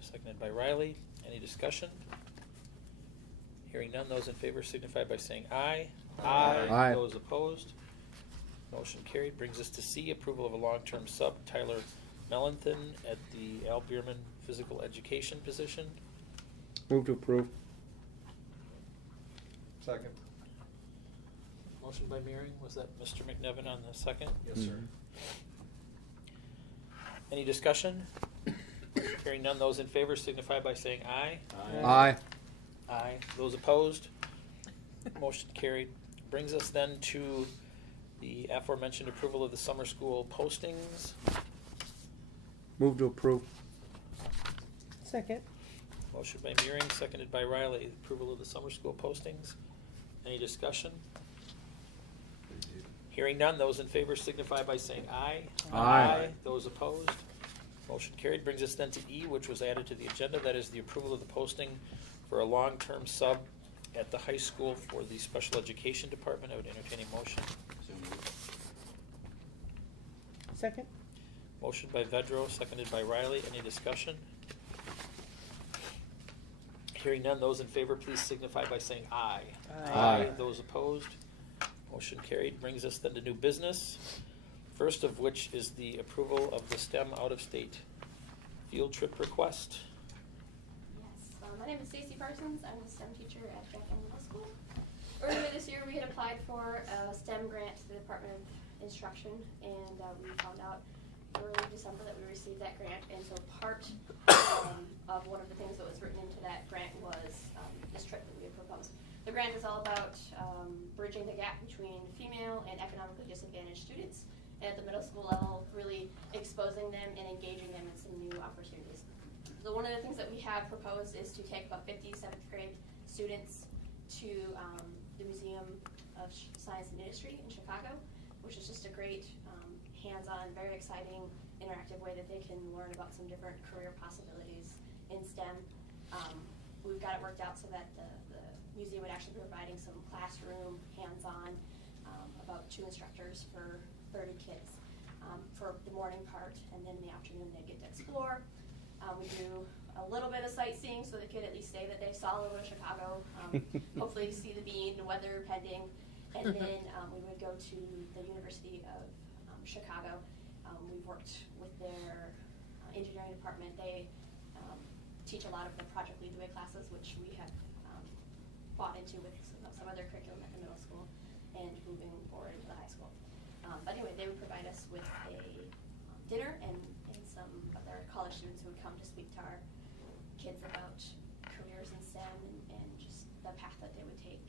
seconded by Riley. Any discussion? Hearing none, those in favor signify by saying aye. Aye. Those opposed? Motion carried. Brings us to C, approval of a long-term sub, Tyler Mellenthin, at the Al Bierman Physical Education position. Move to approve. Second. Motion by Mearing, was that Mr. McNevin on the second? Yes, sir. Any discussion? Hearing none, those in favor signify by saying aye. Aye. Aye. Those opposed? Motion carried. Brings us then to the aforementioned approval of the summer school postings. Move to approve. Second. Motion by Mearing, seconded by Riley. Approval of the summer school postings. Any discussion? Hearing none, those in favor signify by saying aye. Aye. Those opposed? Motion carried. Brings us then to E, which was added to the agenda. That is the approval of the posting for a long-term sub at the high school for the special education department. I would entertain a motion. So moved. Second. Motion by Vedro, seconded by Riley. Any discussion? Hearing none, those in favor, please signify by saying aye. Aye. Those opposed? Motion carried. Brings us then to new business. First of which is the approval of the STEM out-of-state field trip request. Yes, my name is Stacey Parsons. I'm a STEM teacher at Jack Henry Middle School. Earlier this year, we had applied for a STEM grant to the Department of Instruction, and we found out early December that we received that grant. And so part of one of the things that was written into that grant was this trip that we had proposed. The grant is all about bridging the gap between female and economically disadvantaged students, and at the middle school level, really exposing them and engaging them in some new opportunities. So one of the things that we have proposed is to take about 50 7th grade students to the Museum of Science and Industry in Chicago, which is just a great hands-on, very exciting interactive way that they can learn about some different career possibilities in STEM. We've got it worked out so that the museum would actually be providing some classroom, hands-on, about 2 instructors for 30 kids for the morning part, and then in the afternoon they get to explore. We do a little bit of sightseeing so they could at least say that they saw a little bit of Chicago, hopefully see the bean, weather pending, and then we would go to the University of Chicago. We've worked with their engineering department. They teach a lot of the Project Lead the Way classes, which we have bought into with some other curriculum at the middle school and moving forward into the high school. But anyway, they would provide us with a dinner and some other college students who would come to speak to our kids about careers in STEM and just the path that they would take.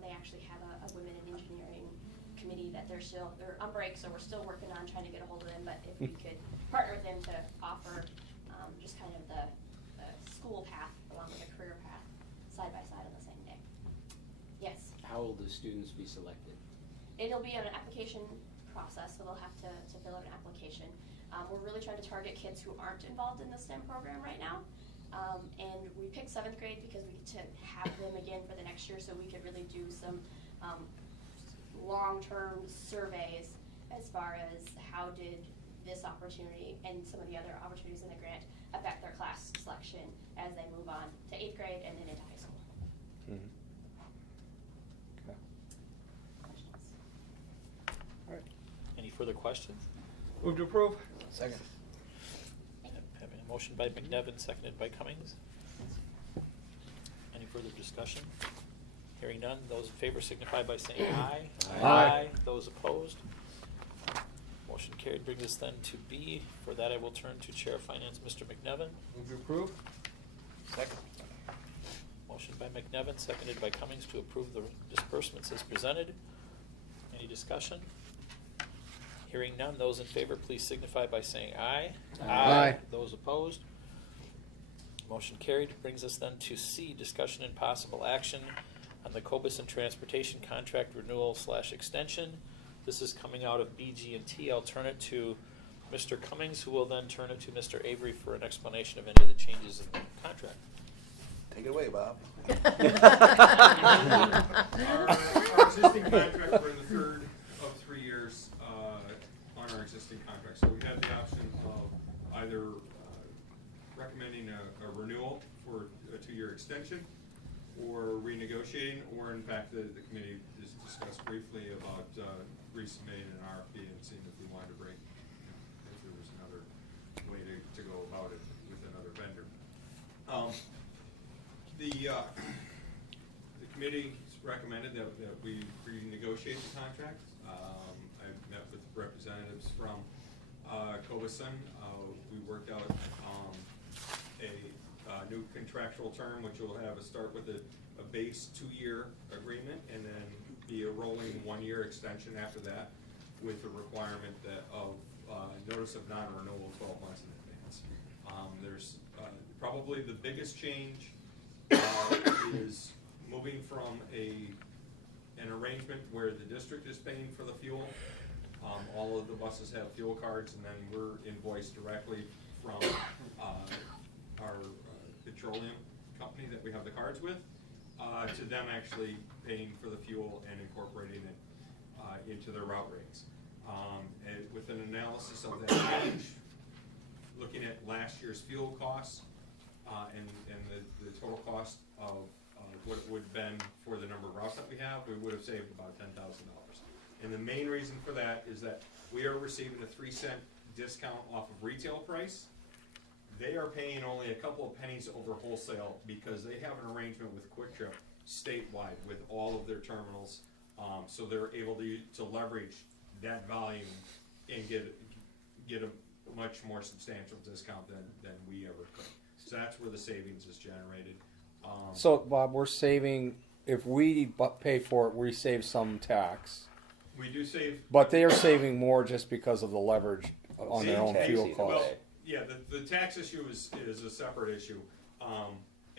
They actually have a women in engineering committee that they're on break, so we're still working on trying to get a hold of them, but if we could partner with them to offer just kind of the school path along with the career path side by side on the same day. Yes? How will the students be selected? It'll be an application process, so they'll have to fill out an application. We're really trying to target kids who aren't involved in the STEM program right now. And we picked 7th grade because we get to have them again for the next year, so we could really do some long-term surveys as far as how did this opportunity and some of the other opportunities in the grant affect their class selection as they move on to 8th grade and then into high school. Mm-hmm. Okay. All right. Any further questions? Move to approve. Second. Having a motion by McNevin, seconded by Cummings. Any further discussion? Hearing none, those in favor signify by saying aye. Aye. Those opposed? Motion carried. Brings us then to B. For that, I will turn to Chair of Finance, Mr. McNevin. Move to approve. Second. Motion by McNevin, seconded by Cummings to approve the disbursements as presented. Any discussion? Hearing none, those in favor, please signify by saying aye. Aye. Those opposed? Motion carried. Brings us then to C, discussion and possible action on the Cobuson Transportation Contract Renewal / Extension. This is coming out of BG&T. I'll turn it to Mr. Cummings, who will then turn it to Mr. Avery for an explanation of any of the changes in the contract. Take it away, Bob. Our existing contract, we're in the 3rd of 3 years on our existing contract. So we have the option of either recommending a renewal for a 2-year extension or renegotiating, or in fact the committee just discussed briefly about resubmitting an RFP and seeing if we wanted to break, if there was another way to go about it with another vendor. The committee recommended that we renegotiate the contract. I met with representatives from Cobuson. We worked out a new contractual term, which will have a start with a base 2-year agreement and then be a rolling 1-year extension after that, with a requirement of notice of non-renewal 12 months in advance. There's probably the biggest change is moving from an arrangement where the district is paying for the fuel. All of the buses have fuel cards, and then we're invoiced directly from our petroleum company that we have the cards with, to them actually paying for the fuel and incorporating it into their route rates. And with an analysis of that change, looking at last year's fuel costs and the total cost of what it would have been for the number of routes that we have, we would have saved about $10,000. And the main reason for that is that we are receiving a 3-cent discount off of retail price. They are paying only a couple of pennies over wholesale because they have an arrangement with Quick Trip statewide with all of their terminals, so they're able to leverage that volume and get a much more substantial discount than we ever could. So that's where the savings is generated. So, Bob, we're saving, if we pay for it, we save some tax. We do save. But they are saving more just because of the leverage on their own fuel costs. Well, yeah, the tax issue is a separate issue.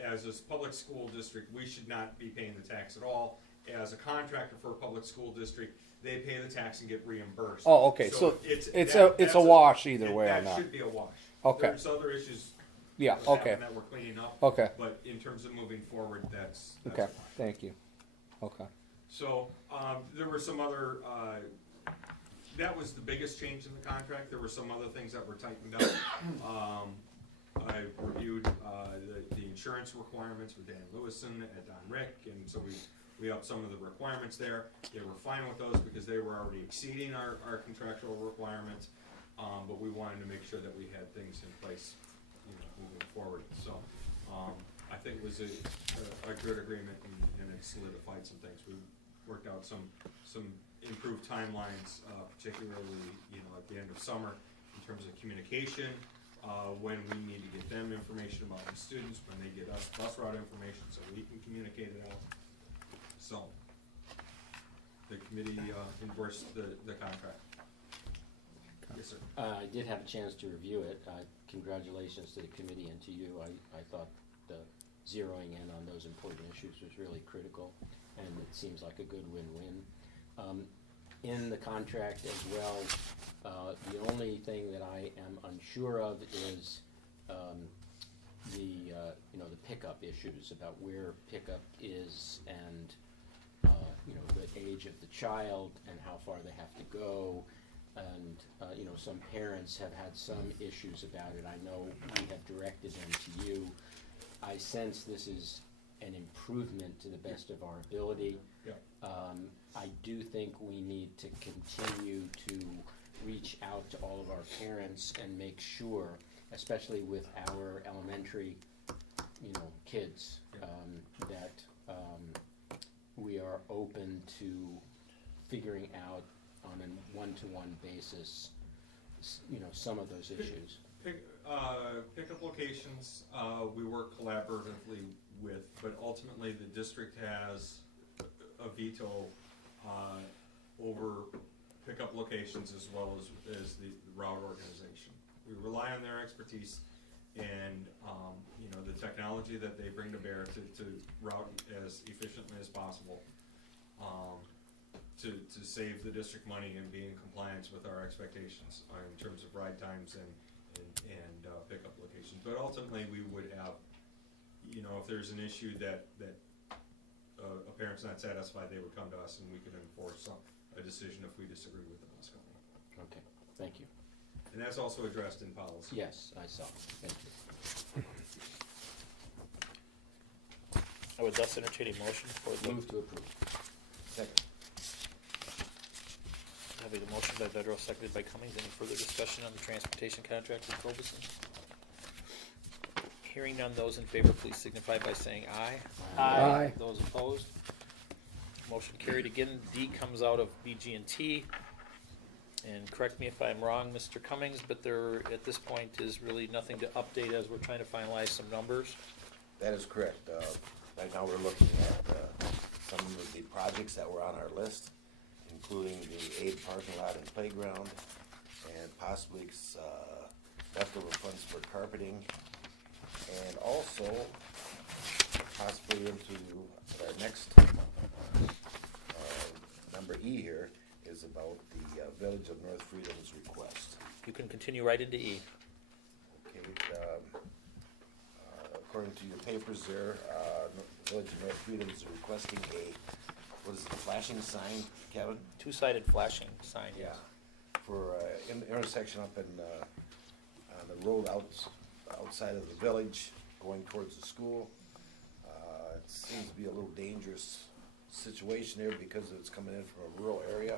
As a public school district, we should not be paying the tax at all. As a contractor for a public school district, they pay the tax and get reimbursed. Oh, okay, so it's a wash either way on that. That should be a wash. Okay. There's other issues. Yeah, that okay. happen That we're cleaning up. Okay. But in terms of moving forward, that's a Okay, wash. thank you. Okay. So, there were some other, that was the biggest change in the contract. There were some other things that were tightened up. I reviewed, the insurance requirements with Dan Lewison and Don Rick, and so we upped some of the requirements there. They were fine with those because they were already exceeding our contractual requirements. But we wanted to make sure that we had things in place, moving forward. So, I think it was a good agreement, and it solidified some things. We worked out some improved timelines, particularly, at the end of summer in terms of communication, when we need to get them information about the students, when they get us bus route information, so we can communicate it out. So, the committee endorsed the contract. Yes, sir. I did have a chance to review it. Congratulations to the committee and to you. I thought the zeroing in on those important issues was really critical, and it seems like a good win-win. In the contract as well, the only thing that I am unsure of is the pickup issues, about where pickup is, and the age of the child and how far they have to go. And, some parents have had some issues about it. I know we have directed them to you. I sense this is an improvement to the best of our ability. Yeah. I do think we need to continue to reach out to all of our parents and make sure, especially with our elementary, kids, that we are open to figuring out on a one-to-one basis, some of those issues. Pickup locations, we work collaboratively with, but ultimately the district has a veto over pickup locations as well as the route organization. We rely on their expertise and the technology that they bring to bear to route as efficiently as possible. To save the district money and be in compliance with our expectations in terms of ride times and pickup locations. But ultimately, we would have, if there's an issue that a parent's not satisfied, they would come to us and we could enforce a decision if we disagree with the bus company. Okay, thank you. And that's also addressed in policy. Yes, I saw. Thank you. I would thus entertain a motion for the. Move to approve. Second. Having a motion by Vedro, seconded by Cummings. Any further discussion on the transportation contract with Cobuson? Hearing none, those in favor, please signify by saying aye. Aye. Those opposed? Motion carried. Again, D comes out of BG&T. And correct me if I'm wrong, Mr. Cummings, but there, at this point, is really nothing to update as we're trying to finalize some numbers. That is correct. Right now, we're looking at some of the projects that were on our list, including the aid parking lot and playground, and possibly leftover funds for carpeting, and also possibly into our next number E here is about the Village of North Freedom's request. You can continue right into E. Okay, according to your papers there, Village of North Freedom is requesting a flashing sign, Kevin? Two-sided flashing sign, Yeah, for in the intersection up in on the road outside of the village, going towards the school. It seems to be a little dangerous situation there because it's coming in from a rural area,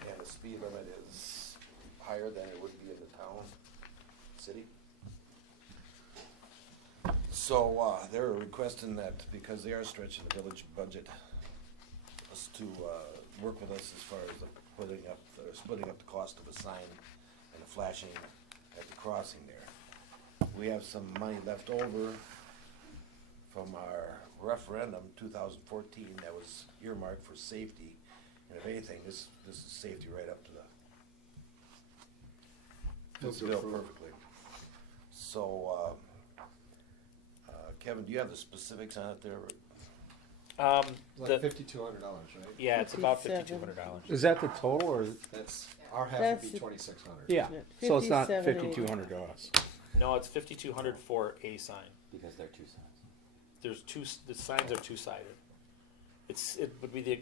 and the speed limit is higher than it would be in the town, city. So they're requesting that because they are stretching the village budget, us to work with us as far as splitting up the cost of a sign and the flashing at the crossing there. We have some money left over from our referendum 2014 that was earmarked for safety, and if anything, this is safety right up to the fits the bill perfectly. So Kevin, do you have the specifics on it there? Like $5,200, right? Yeah, it's about $5,200. Is that the total, or? That's, our half would be 2,600. Yeah, so it's not 57, 5,200 to us. No, it's $5,200 for a sign. Because they're two signs. There's the signs are two-sided. It would be the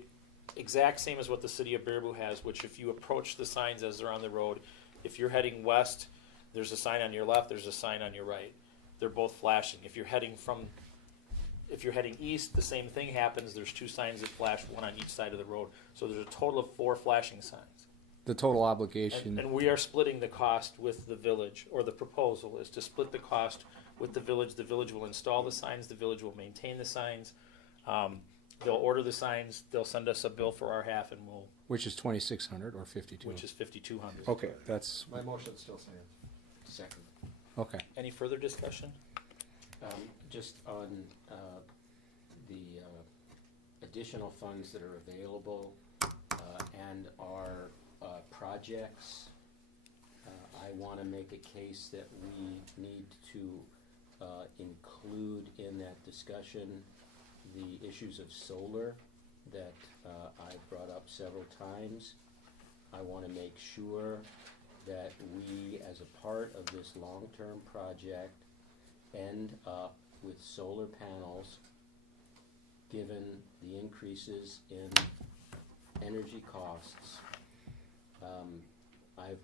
exact same as what the city of Baraboo has, which if you approach the signs as they're on the road, if you're heading west, there's a sign on your left, there's a sign on your right. They're both flashing. If you're heading east, the same thing happens. There's two signs that flash, one on each side of the road. So there's a total of 4 flashing signs. The total obligation. And we are splitting the cost with the village, or the proposal is to split the cost with the village. The village will install the signs, the village will maintain the signs. They'll order the signs, they'll send us a bill for our half, and we'll. Which is 2,600 or 5,200? Which is 5,200. Okay, that's. My motion still stands. Second. Okay. Any further discussion? Just on the additional funds that are available and our projects, I want to make a case that we need to include in that discussion the issues of solar that I brought up several times. I want to make sure that we, as a part of this long-term project, end up with solar panels, given the increases in energy costs. I've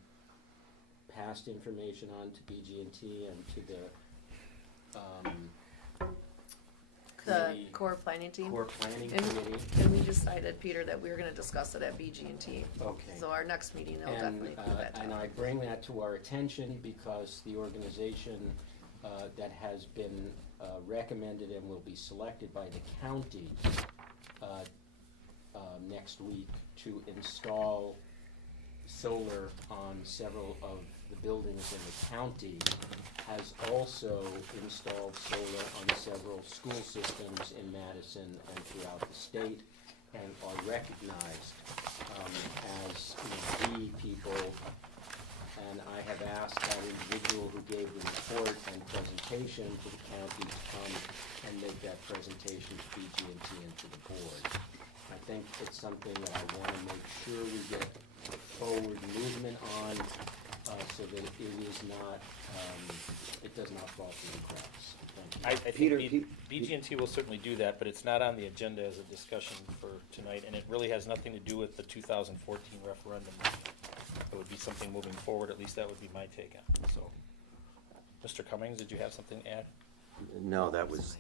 passed information on to BG&T and to the core planning team. Core planning and, committee. And we decided, Peter, that we were gonna discuss it at BG&T. Okay. So our next meeting, they'll definitely do that. And I bring that to our attention because the organization that has been recommended and will be selected by the county next week to install solar on several of the buildings in the county has also installed solar on several school systems in Madison and throughout the state, and are recognized as the people. And I have asked that individual who gave the report and presentation to the county to come and make that presentation to BG&T and to the board. I think it's something that I want to make sure we get forward movement on, so that it is not, it does not fall through the cracks. I think BG&T will certainly do that, but it's not on the agenda as a discussion for tonight, and it really has nothing to do with the 2014 referendum. It would be something moving forward, at least that would be my take on it. So, Mr. Cummings, did you have something to add? No, that was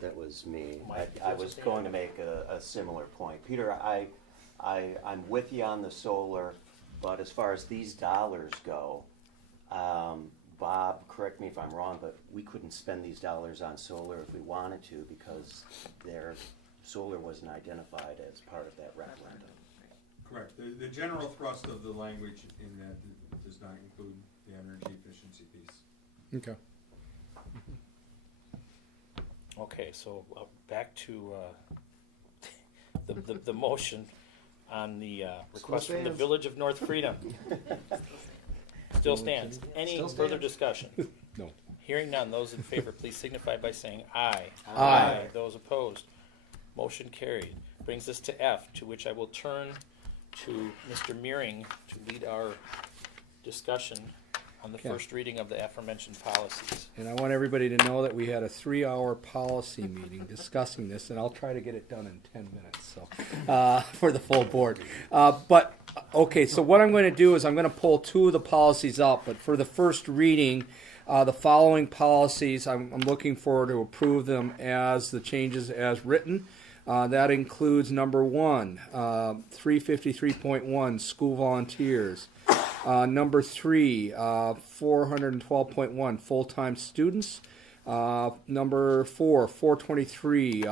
me. I was going to make a similar point. Peter, I'm with you on the solar, but as far as these dollars go, Bob, correct me if I'm wrong, but we couldn't spend these dollars on solar if we wanted to because their solar wasn't identified as part of that referendum. Correct. The general thrust of the language in that does not include the energy efficiency piece. Okay. Okay, so back to the motion on the request from the Village of North Freedom. Still stands. Any further discussion? No. Hearing none, those in favor, please signify by saying aye. Aye. Those opposed, motion carried. Brings us to F, to which I will turn to Mr. Meering to lead our discussion on the first reading of the aforementioned policies. And I want everybody to know that we had a 3-hour policy meeting discussing this, and I'll try to get it done in 10 minutes, so, for the full board. But, okay, so what I'm going to do is I'm going to pull 2 of the policies up, but for the first reading, the following policies, I'm looking forward to approve them as the changes as written. That includes number 1, 353.1, school volunteers. Number 3, 412.1, full-time students. Number 4, 423,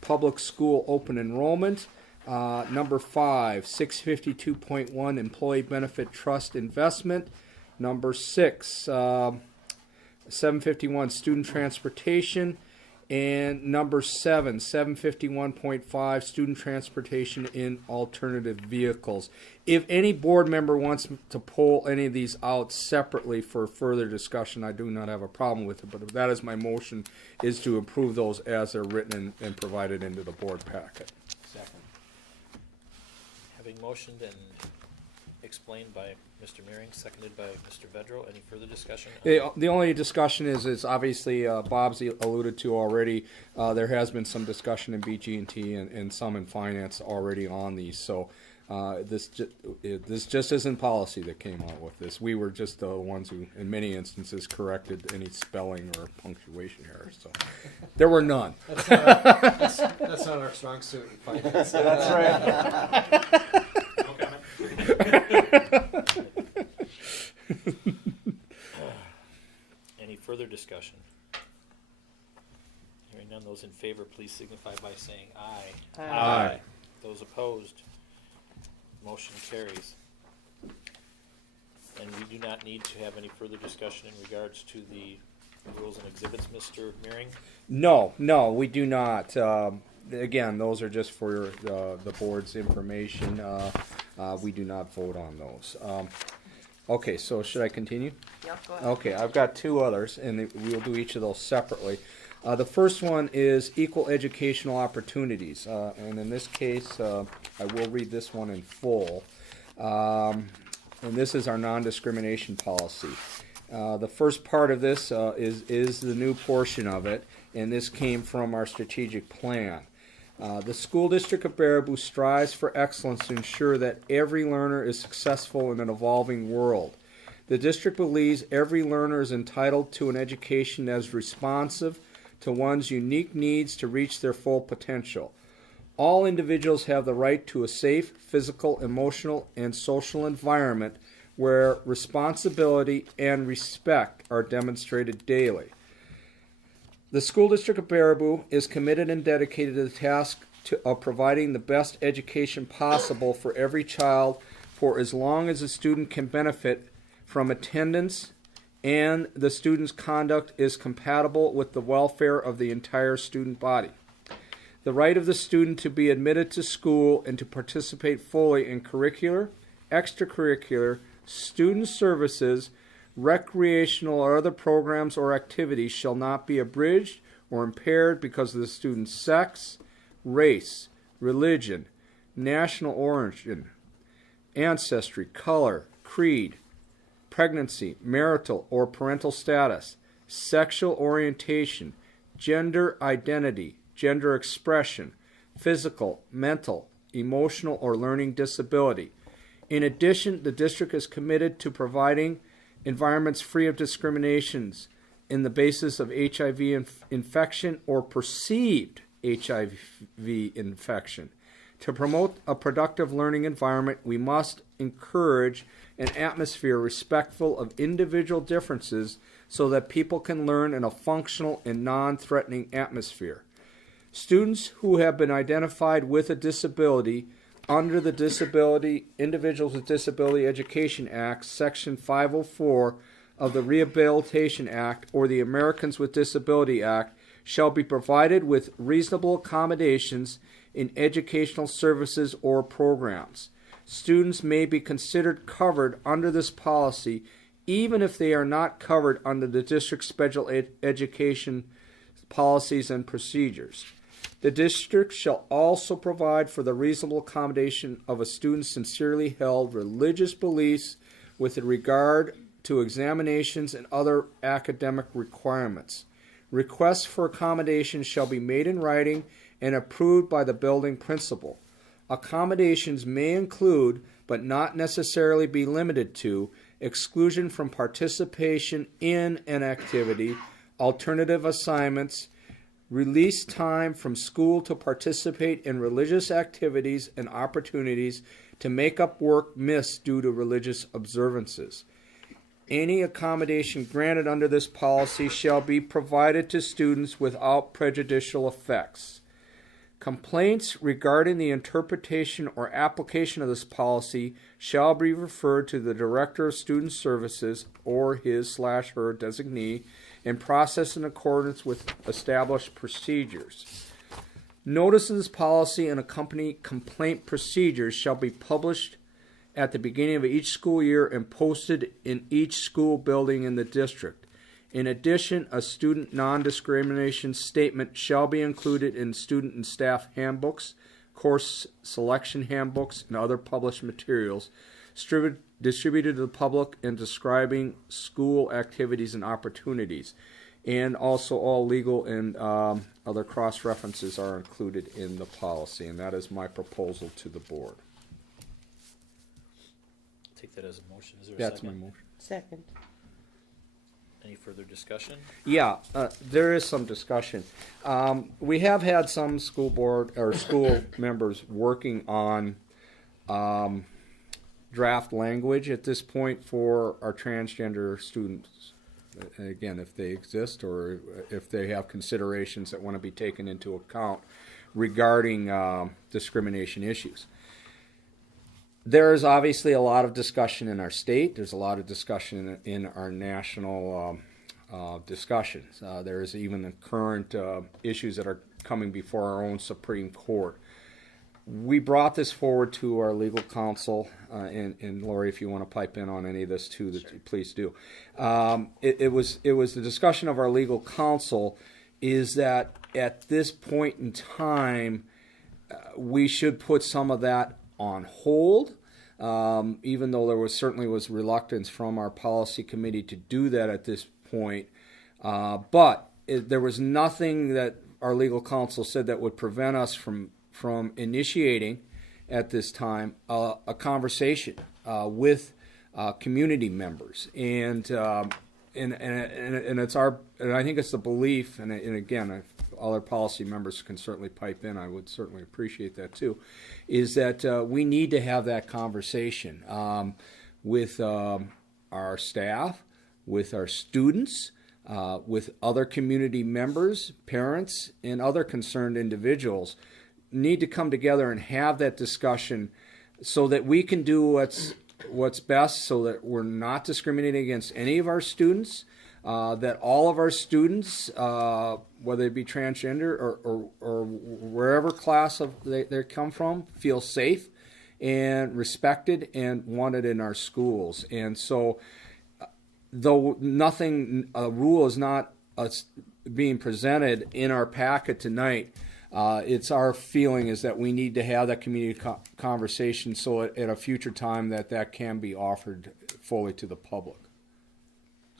public school open enrollment. Number 5, 652.1, employee benefit trust investment. Number 6, 751, student transportation. And number 7, 751.5, student transportation in alternative vehicles. If any board member wants to pull any of these out separately for further discussion, I do not have a problem with it, but that is my motion, is to approve those as they're written and provided into the board packet. Second. Having motioned and explained by Mr. Meering, seconded by Mr. Vedro. Any further discussion? The only discussion is obviously Bob's alluded to already. There has been some discussion in BG&T and some in finance already on these. So this just isn't policy that came out with this. We were just the ones who, in many instances, corrected any spelling or punctuation errors. So there were none. That's not our strong suit in finance. That's right. Any further discussion? Hearing none, those in favor, please signify by saying aye. Aye. Those opposed, motion carries. And we do not need to have any further discussion in regards to the rules and exhibits, Mr. Meering? No, we do not. Again, those are just for the board's information. We do not vote on those. Okay, so should I continue? Yep, go ahead. Okay, I've got two others, and we'll do each of those separately. The first one is equal educational opportunities, and in this case, I will read this one in full. And this is our non-discrimination policy. The first part of this is the new portion of it, and this came from our strategic plan. The School District of Baraboo strives for excellence to ensure that every learner is successful in an evolving world. The district believes every learner is entitled to an education that is responsive to one's unique needs to reach their full potential. All individuals have the right to a safe physical, emotional, and social environment where responsibility and respect are demonstrated daily. The School District of Baraboo is committed and dedicated to the task of providing the best education possible for every child for as long as the student can benefit from attendance and the student's conduct is compatible with the welfare of the entire student body. The right of the student to be admitted to school and to participate fully in curricular, extracurricular, student services, recreational or other programs or activities shall not be abridged or impaired because of the student's sex, race, religion, national origin, ancestry, color, creed, pregnancy, marital or parental status, sexual orientation, gender identity, gender expression, physical, mental, emotional, or learning disability. In addition, the district is committed to providing environments free of discriminations in the basis of HIV infection or perceived HIV infection. To promote a productive learning environment, we must encourage an atmosphere respectful of individual differences so that people can learn in a functional and non-threatening atmosphere. Students who have been identified with a disability under the Individuals with Disability Education Act, Section 504 of the Rehabilitation Act or the Americans with Disability Act shall be provided with reasonable accommodations in educational services or programs. Students may be considered covered under this policy even if they are not covered under the district's special education policies and procedures. The district shall also provide for the reasonable accommodation of a student's sincerely held religious beliefs with regard to examinations and other academic requirements. Requests for accommodations shall be made in writing and approved by the building principal. Accommodations may include, but not necessarily be limited to, exclusion from participation in an activity, alternative assignments, release time from school to participate in religious activities and opportunities to make up work missed due to religious observances. Any accommodation granted under this policy shall be provided to students without prejudicial effects. Complaints regarding the interpretation or application of this policy shall be referred to the Director of Student Services or his/her designee and processed in accordance with established procedures. Notices, policy, and accompanying complaint procedures shall be published at the beginning of each school year and posted in each school building in the district. In addition, a student non-discrimination statement shall be included in student and staff handbooks, course selection handbooks, and other published materials distributed to the public and describing school activities and opportunities. And also all legal and other cross-references are included in the policy, and that is my proposal to the board. Take that as a motion. Is there a That's second? my motion. Second. Any further discussion? Yeah, there is some discussion. We have had some school board or school members working on draft language at this point for our transgender students. Again, if they exist or if they have considerations that want to be taken into account regarding discrimination issues. There is obviously a lot of discussion in our state. There's a lot of discussion in our national discussions. There is even the current issues that are coming before our own Supreme Court. We brought this forward to our legal counsel, and Lori, if you want to pipe in on any of this too, that please do. It was the discussion of our legal counsel is that at this point in time, we should put some of that on hold, even though there certainly was reluctance from our policy committee to do that at this point. But there was nothing that our legal counsel said that would prevent us from initiating at this time a conversation with community members, and it's our, and I think it's the belief, and again, other policy members can certainly pipe in. I would certainly appreciate that too. Is that we need to have that conversation with our staff, with our students, with other community members, parents, and other concerned individuals. Need to come together and have that discussion so that we can do what's best, so that we're not discriminating against any of our students, that all of our students, whether it be transgender or wherever class they come from, feel safe and respected and wanted in our schools. And so, though a rule is not being presented in our packet tonight, it's our feeling is that we need to have that community conversation so at a future time that can be offered fully to the public.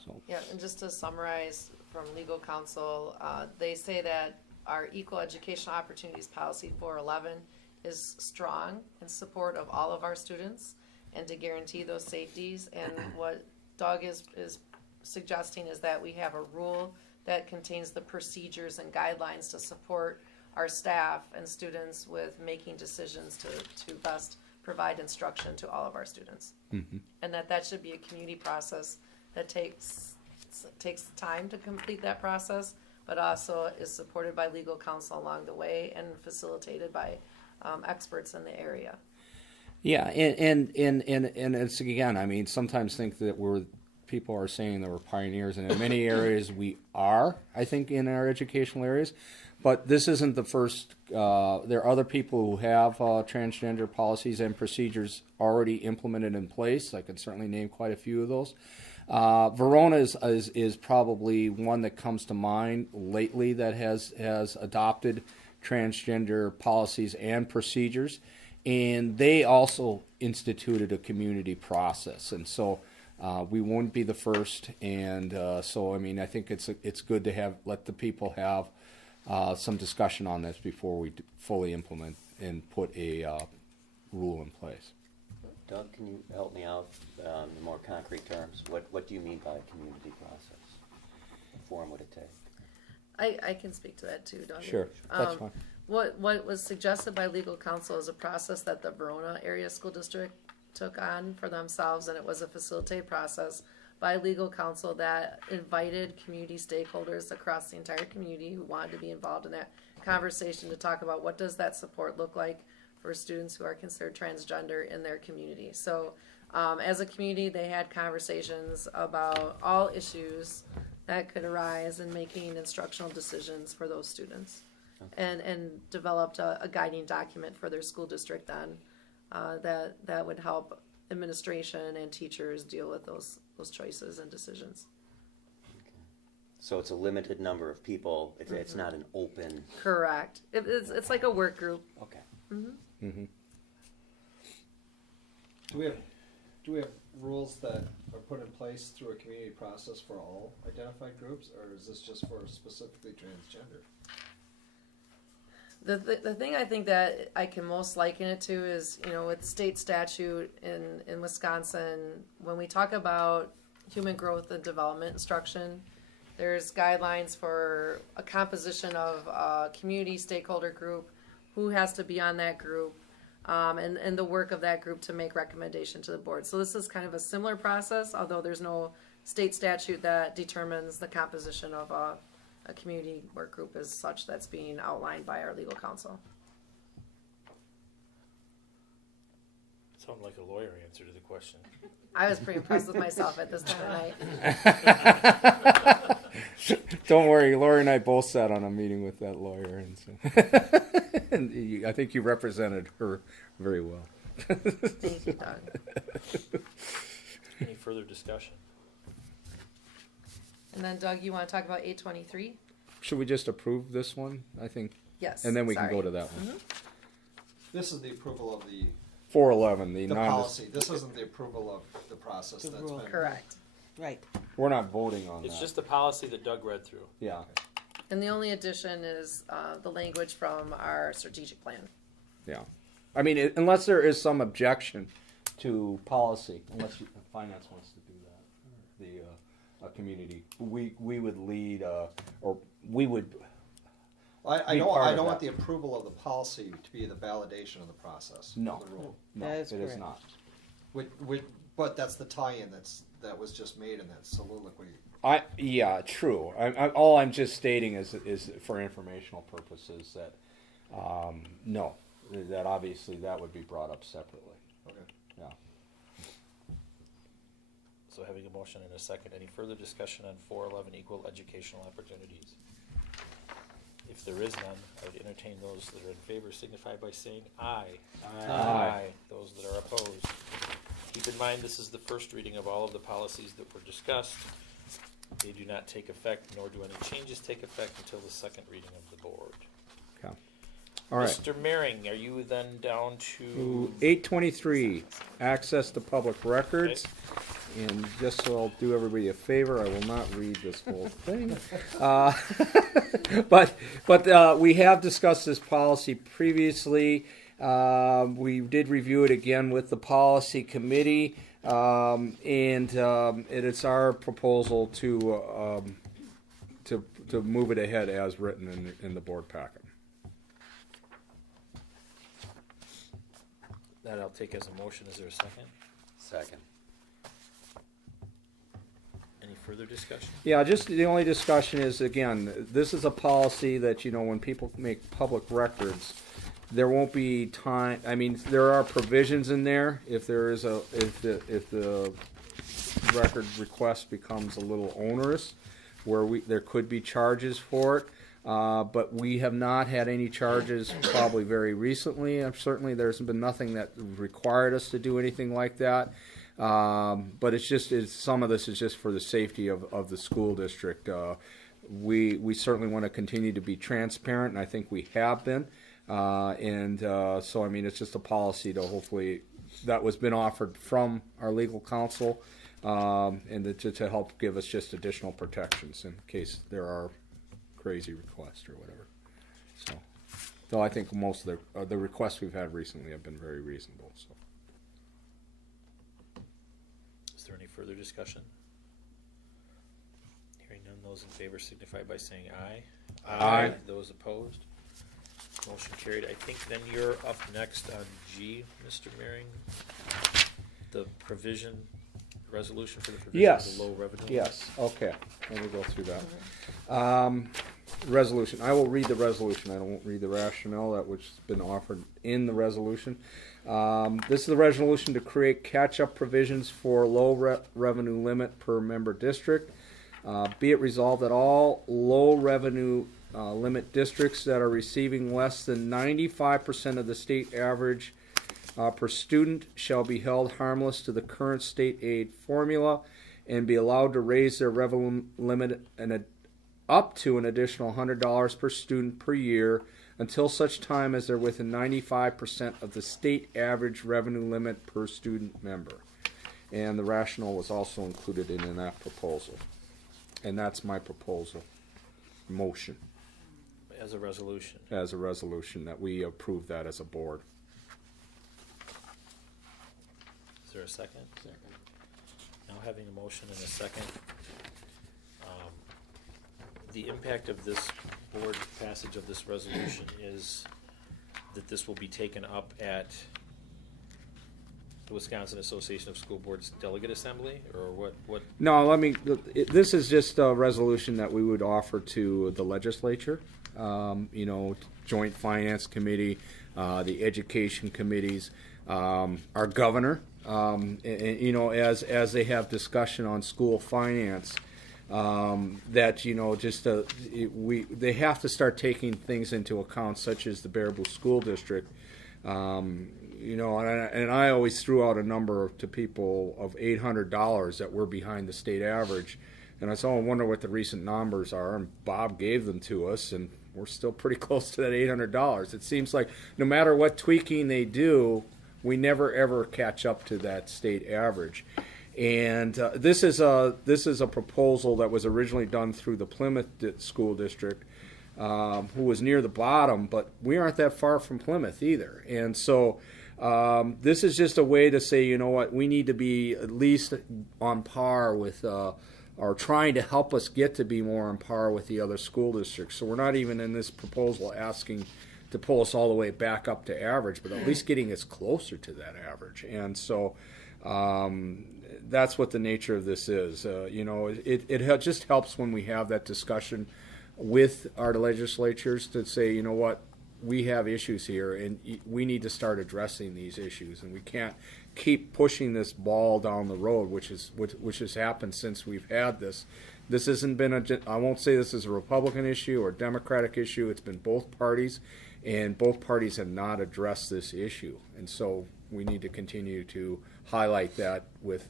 So. Yeah, and just to summarize from legal counsel, they say that our equal educational opportunities policy 411 is strong in support of all of our students and to guarantee those safeties. And what Doug is suggesting is that we have a rule that contains the procedures and guidelines to support our staff and students with making decisions to best provide instruction to all of our students. Mm-hmm. And that should be a community process that takes time to complete that process, but also is supported by legal counsel along the way and facilitated by experts in the area. Yeah, and it's, again, I mean, sometimes think that people are saying that we're pioneers, and in many areas we are, I think, in our educational areas. But this isn't the first. There are other people who have transgender policies and procedures already implemented in place. I can certainly name quite a few of those. Verona is probably one that comes to mind lately that has adopted transgender policies and procedures, and they also instituted a community process. And so we won't be the first. And so I mean, I think it's good to let the people have some discussion on this before we fully implement and put a rule in place. Doug, can you help me out in more concrete terms? What do you mean by community process? What form would it take? I can speak to that too, Doug. Sure, that's fine. What was suggested by legal counsel is a process that the Verona Area School District took on for themselves, and it was a facilitated process by legal counsel that invited community stakeholders across the entire community who wanted to be involved in that conversation to talk about what does that support look like for students who are considered transgender in their community. So as a community, they had conversations about all issues that could arise in making instructional decisions for those students. And developed a guiding document for their school district then, that would help administration and teachers deal with those choices and decisions. So it's a limited number of people. It's not an open. Correct. It's like a work group. Okay. Mm-hmm. Do we have rules that are put in place through a community process for all identified groups, or is this just for specifically transgender? The thing I think that I can most liken it to is, with state statute in Wisconsin, when we talk about human growth and development instruction, there's guidelines for a composition of a community stakeholder group, who has to be on that group, and the work of that group to make recommendation to the board. So this is kind of a similar process, although there's no state statute that determines the composition of a community work group as such that's being outlined by our legal counsel. Sound like a lawyer answer to the question. I was pretty impressed with myself at this time of night. Don't worry, Lori and I both sat on a meeting with that lawyer, and so and I think you represented her very well. Thank you, Doug. Any further discussion? And then, Doug, you want to talk about 823? Should we just approve this one? I think. Yes. And then we sorry. can go to that one. This is the approval of the 411, the policy. This isn't the approval of the process that's been. Correct. Right. We're not voting on It's that. just the policy that Doug read through. Yeah. And the only addition is the language from our strategic plan. Yeah. I mean, unless there is some objection to policy, unless finance wants to do that, the community, we would lead, or we would. I don't want the approval of the policy to be the validation of the process. No, of the rule. no, it is not. But that's the tie-in that was just made in that soliloquy. Yeah, true. All I'm just stating is for informational purposes that no, that obviously that would be brought up separately. Okay. Yeah. So having a motion and a second, any further discussion on 411 equal educational opportunities? If there is none, I would entertain those that are in favor signify by saying aye. Aye. Those that are opposed. Keep in mind, this is the first reading of all of the policies that were discussed. They do not take effect, nor do any changes take effect until the second reading of the board. Okay. All right. Mr. Mehring, are you then down to 823, access to public records. And just so I'll do everybody a favor, I will not read this whole thing. But we have discussed this policy previously. We did review it again with the policy committee, and it is our proposal to move it ahead as written in the board packet. that? I'll take as a motion. Is there a second? Second. Any further discussion? Yeah, just the only discussion is, again, this is a policy that, when people make public records, there won't be time. I mean, there are provisions in there if the record request becomes a little onerous, where there could be charges for it. But we have not had any charges probably very recently. Certainly there's been nothing that required us to do anything like that. But some of this is just for the safety of the school district. We certainly want to continue to be transparent, and I think we have been. So, I mean, it's just a policy to hopefully, that was been offered from our legal counsel, and to help give us just additional protections in case there are crazy requests or whatever. So, though I think most of the requests we've had recently have been very reasonable. So. Is there any further discussion? Hearing none, those in favor signify by saying aye. Aye. Those opposed? Motion carried. I think then you're up next on G, Mr. Mehring. The resolution for the provision of the low revenue. Yes, okay. Let me go through that. Resolution. I will read the resolution. I won't read the rationale that which has been offered in the resolution. This is the resolution to create catch-up provisions for low revenue limit per member district. Be it resolved that all low revenue limit districts that are receiving less than 95% of the state average per student shall be held harmless to the current state aid formula and be allowed to raise their revenue limit up to an additional $100 per student per year until such time as they're within 95% of the state average revenue limit per student member. And the rationale was also included in that proposal. And that's my proposal, motion, As a resolution. as a resolution, that we approve that as a board. Is there a second? Second. Now having a motion and a second, the impact of this board passage of this resolution is that this will be taken up at the Wisconsin Association of School Boards Delegate Assembly, or what? No, this is just a resolution that we would offer to the legislature, Joint Finance Committee, the Education Committees, our governor, as they have discussion on school finance, they have to start taking things into account, such as the Baraboo School District. And I always threw out a number to people of $800 that we're behind the state average. And I said, I wonder what the recent numbers are. And Bob gave them to us, and we're still pretty close to that $800. It seems like no matter what tweaking they do, we never ever catch up to that state average. And this is a proposal that was originally done through the Plymouth School District, who was near the bottom, but we aren't that far from Plymouth either. And so this is just a way to say, you know what, we need to be at least on par with, or trying to help us get to be more on par with the other school districts. So we're not even in this proposal asking to pull us all the way back up to average, but at least getting us closer to that average. And so that's what the nature of this is. It just helps when we have that discussion with our legislatures to say, you know what, we have issues here, and we need to start addressing these issues, and we can't keep pushing this ball down the road, which has happened since we've had this. This hasn't been I won't say this is a Republican issue or Democratic issue. It's been both parties, and both parties have not addressed this issue, and so we need to continue to highlight that with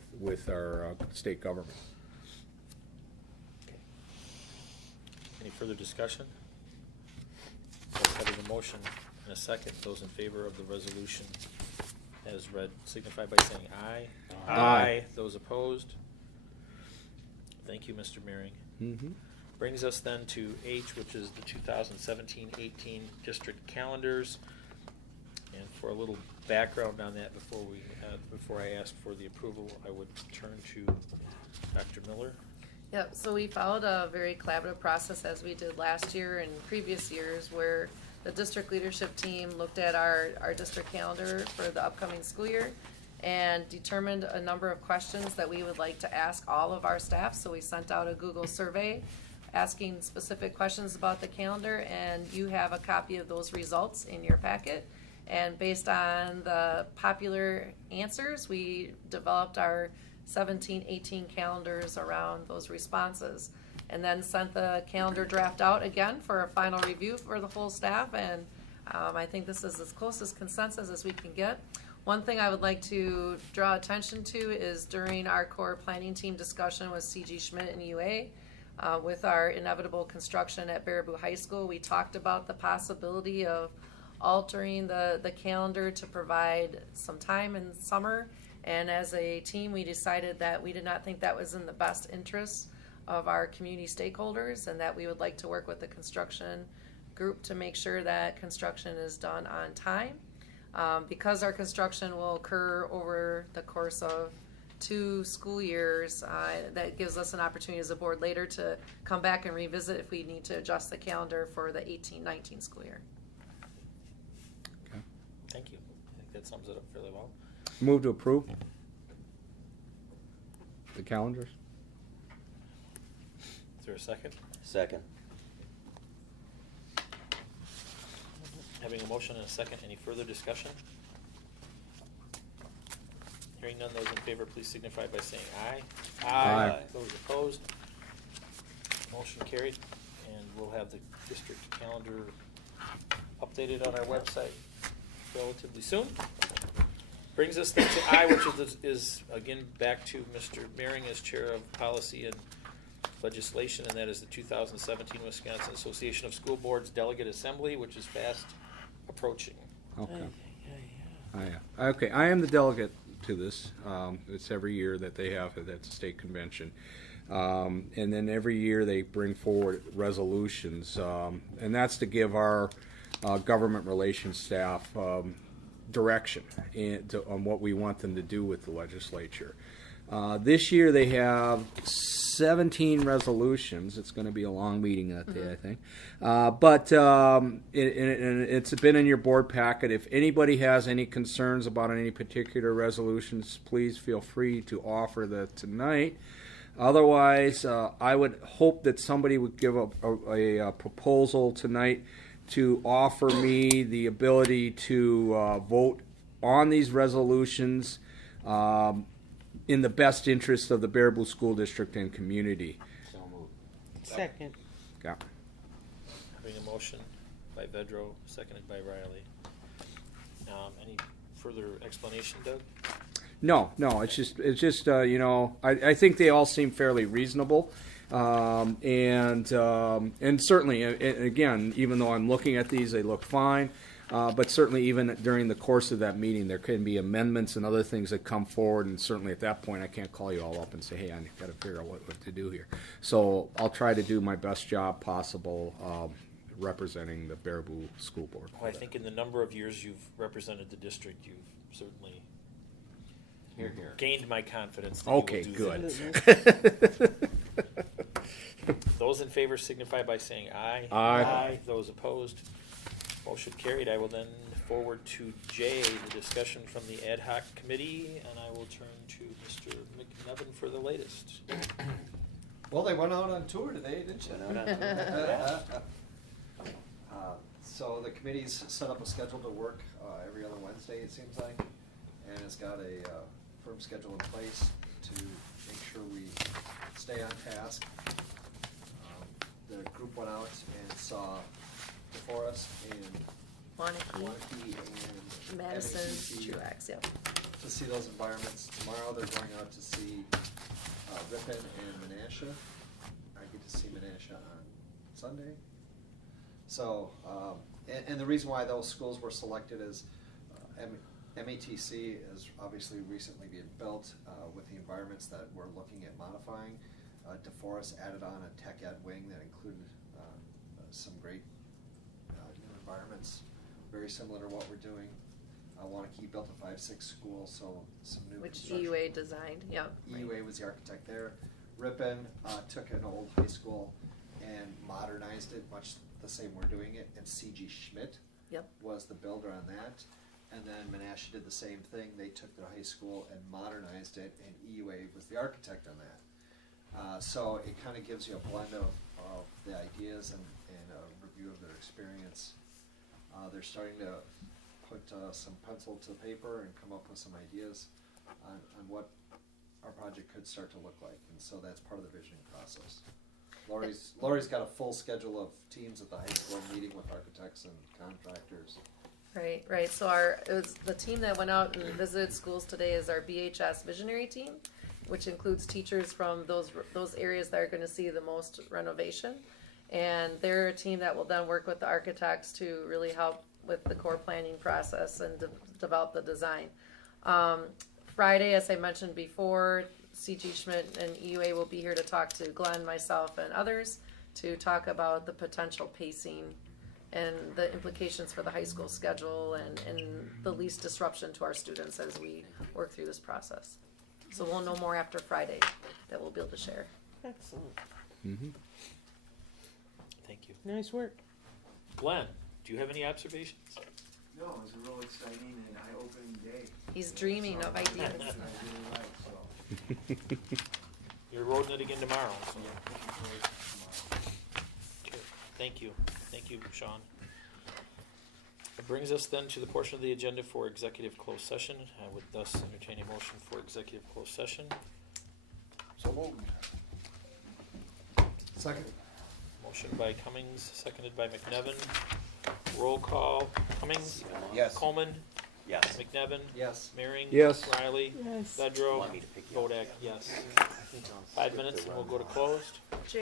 our state government. Any further discussion? Having a motion and a second, those in favor of the resolution as read signify by saying aye. Aye. Those opposed? Thank you, Mr. Meering. Mm-hmm. Brings us then to H, which is the 2017-18 district calendars. And for a little background on that, before I ask for the approval, I would turn to Dr. Miller. Yep, so we followed a very collaborative process as we did last year and previous years, where the district leadership team looked at our district calendar for the upcoming school year and determined a number of questions that we would like to ask all of our staff. So we sent out a Google survey asking specific questions about the calendar, and you have a copy of those results in your packet. And based on the popular answers, we developed our 17-18 calendars around those responses, and then sent the calendar draft out again for a final review for the full staff. And I think this is as close as consensus as we can get. One thing I would like to draw attention to is during our core planning team discussion with C.G. Schmidt and UA, with our inevitable construction at Baraboo High School, we talked about the possibility of altering the calendar to provide some time in summer. And as a team, we decided that we did not think that was in the best interest of our community stakeholders, and that we would like to work with the construction group to make sure that construction is done on time. Because our construction will occur over the course of 2 school years, that gives us an opportunity as a board later to come back and revisit if we need to adjust the calendar for the 18-19 school year. Okay. Thank you. I think that sums it up fairly well. Move to approve the calendars. Is there a second? Second. Having a motion and a second, any further discussion? Hearing none, those in favor, please signify by saying aye. Aye. Those opposed? Motion carried, and we'll have the district calendar updated on our website relatively soon. Brings us then to I, which is again back to Mr. Mehring as Chair of Policy and Legislation, and that is the 2017 Wisconsin Association of School Boards Delegate Assembly, which is fast approaching. Okay. Okay, I am the delegate to this. It's every year that they have it at the state convention. And then every year they bring forward resolutions, and that's to give our government relations staff direction on what we want them to do with the legislature. This year they have 17 resolutions. It's going to be a long meeting that day, I think. But it's been in your board packet. If anybody has any concerns about any particular resolutions, please feel free to offer that tonight. Otherwise, I would hope that somebody would give a proposal tonight to offer me the ability to vote on these resolutions in the best interest of the Baraboo School District and community. So moved. Second. Yeah. Having a motion by Vedro, seconded by Riley. Any further explanation, Doug? No, it's just I think they all seem fairly reasonable, and certainly, and again, even though I'm looking at these, they look fine. But certainly, even during the course of that meeting, there can be amendments and other things that come forward, and certainly at that point, I can't call you all up and say, "Hey, I've got to figure out what to do here." So I'll try to do my best job possible representing the Baraboo School Board. Well, I think in the number of years you've represented the district, you've certainly gained my confidence. That Okay, you will do good. that. Those in favor signify by saying aye. Aye. Those opposed, motion carried. I will then forward to Jay the discussion from the ad hoc committee, and I will turn to Mr. McNevin for the latest. Well, they went out on tour today, didn't you? So the committee's set up a schedule to work every other Wednesday, it seems like, and it's got a firm schedule in place to make sure we stay on task. The group went out and saw DeForest and Wanakee and Madison, MATC Truax, yep. to see those environments. Tomorrow they're going out to see Ripon and Menasha. I get to see Menasha on Sunday. So, and the reason why those schools were selected is MATC is obviously recently being built with the environments that we're looking at modifying. DeForest added on a tech ed wing that included some great new environments, very similar to what we're doing. Wanakee built a 5-6 school, so some new Which construction. EUA designed, yep. EUA was the architect there. Ripon took an old high school and modernized it, much the same we're doing it, and C.G. Schmidt was the builder on that. And then Menasha did the same thing. They took their high school and modernized it, and EUA was the architect on that. So it kind of gives you a blend of the ideas and a review of their experience. They're starting to put some pencil to paper and come up with some ideas on what our project could start to look like, and so that's part of the visioning process. Lori's got a full schedule of teams at the high school meeting with architects and contractors. Right. So it was the team that went out and visited schools today is our BHS visionary team, which includes teachers from those areas that are going to see the most renovation, and they're a team that will then work with the architects to really help with the core planning process and develop the design. Friday, as I mentioned before, C.G. Schmidt and EUA will be here to talk to Glenn, myself, and others to talk about the potential pacing and the implications for the high school schedule and the least disruption to our students as we work through this process. So we'll know more after Friday that we'll be able to share. Excellent. Mm-hmm. Thank you. Nice work. Glenn, do you have any observations? No, it was a real exciting and eye-opening day. He's dreaming of ideas. I really like, so. You're roading it again tomorrow. So. Yeah, looking forward to tomorrow. Okay. Thank you, Sean. It brings us then to the portion of the agenda for executive closed session. I would thus entertain a motion for executive closed session. So moved. Second. Motion by Cummings, seconded by McNevin. Roll call, Cummings? Yes. Coleman? Yes. McNevin? Yes. Mearing? Yes. Riley? Yes. Bedrow? Want me to pick you up? Bodak, yes. 5 minutes and we'll go to closed.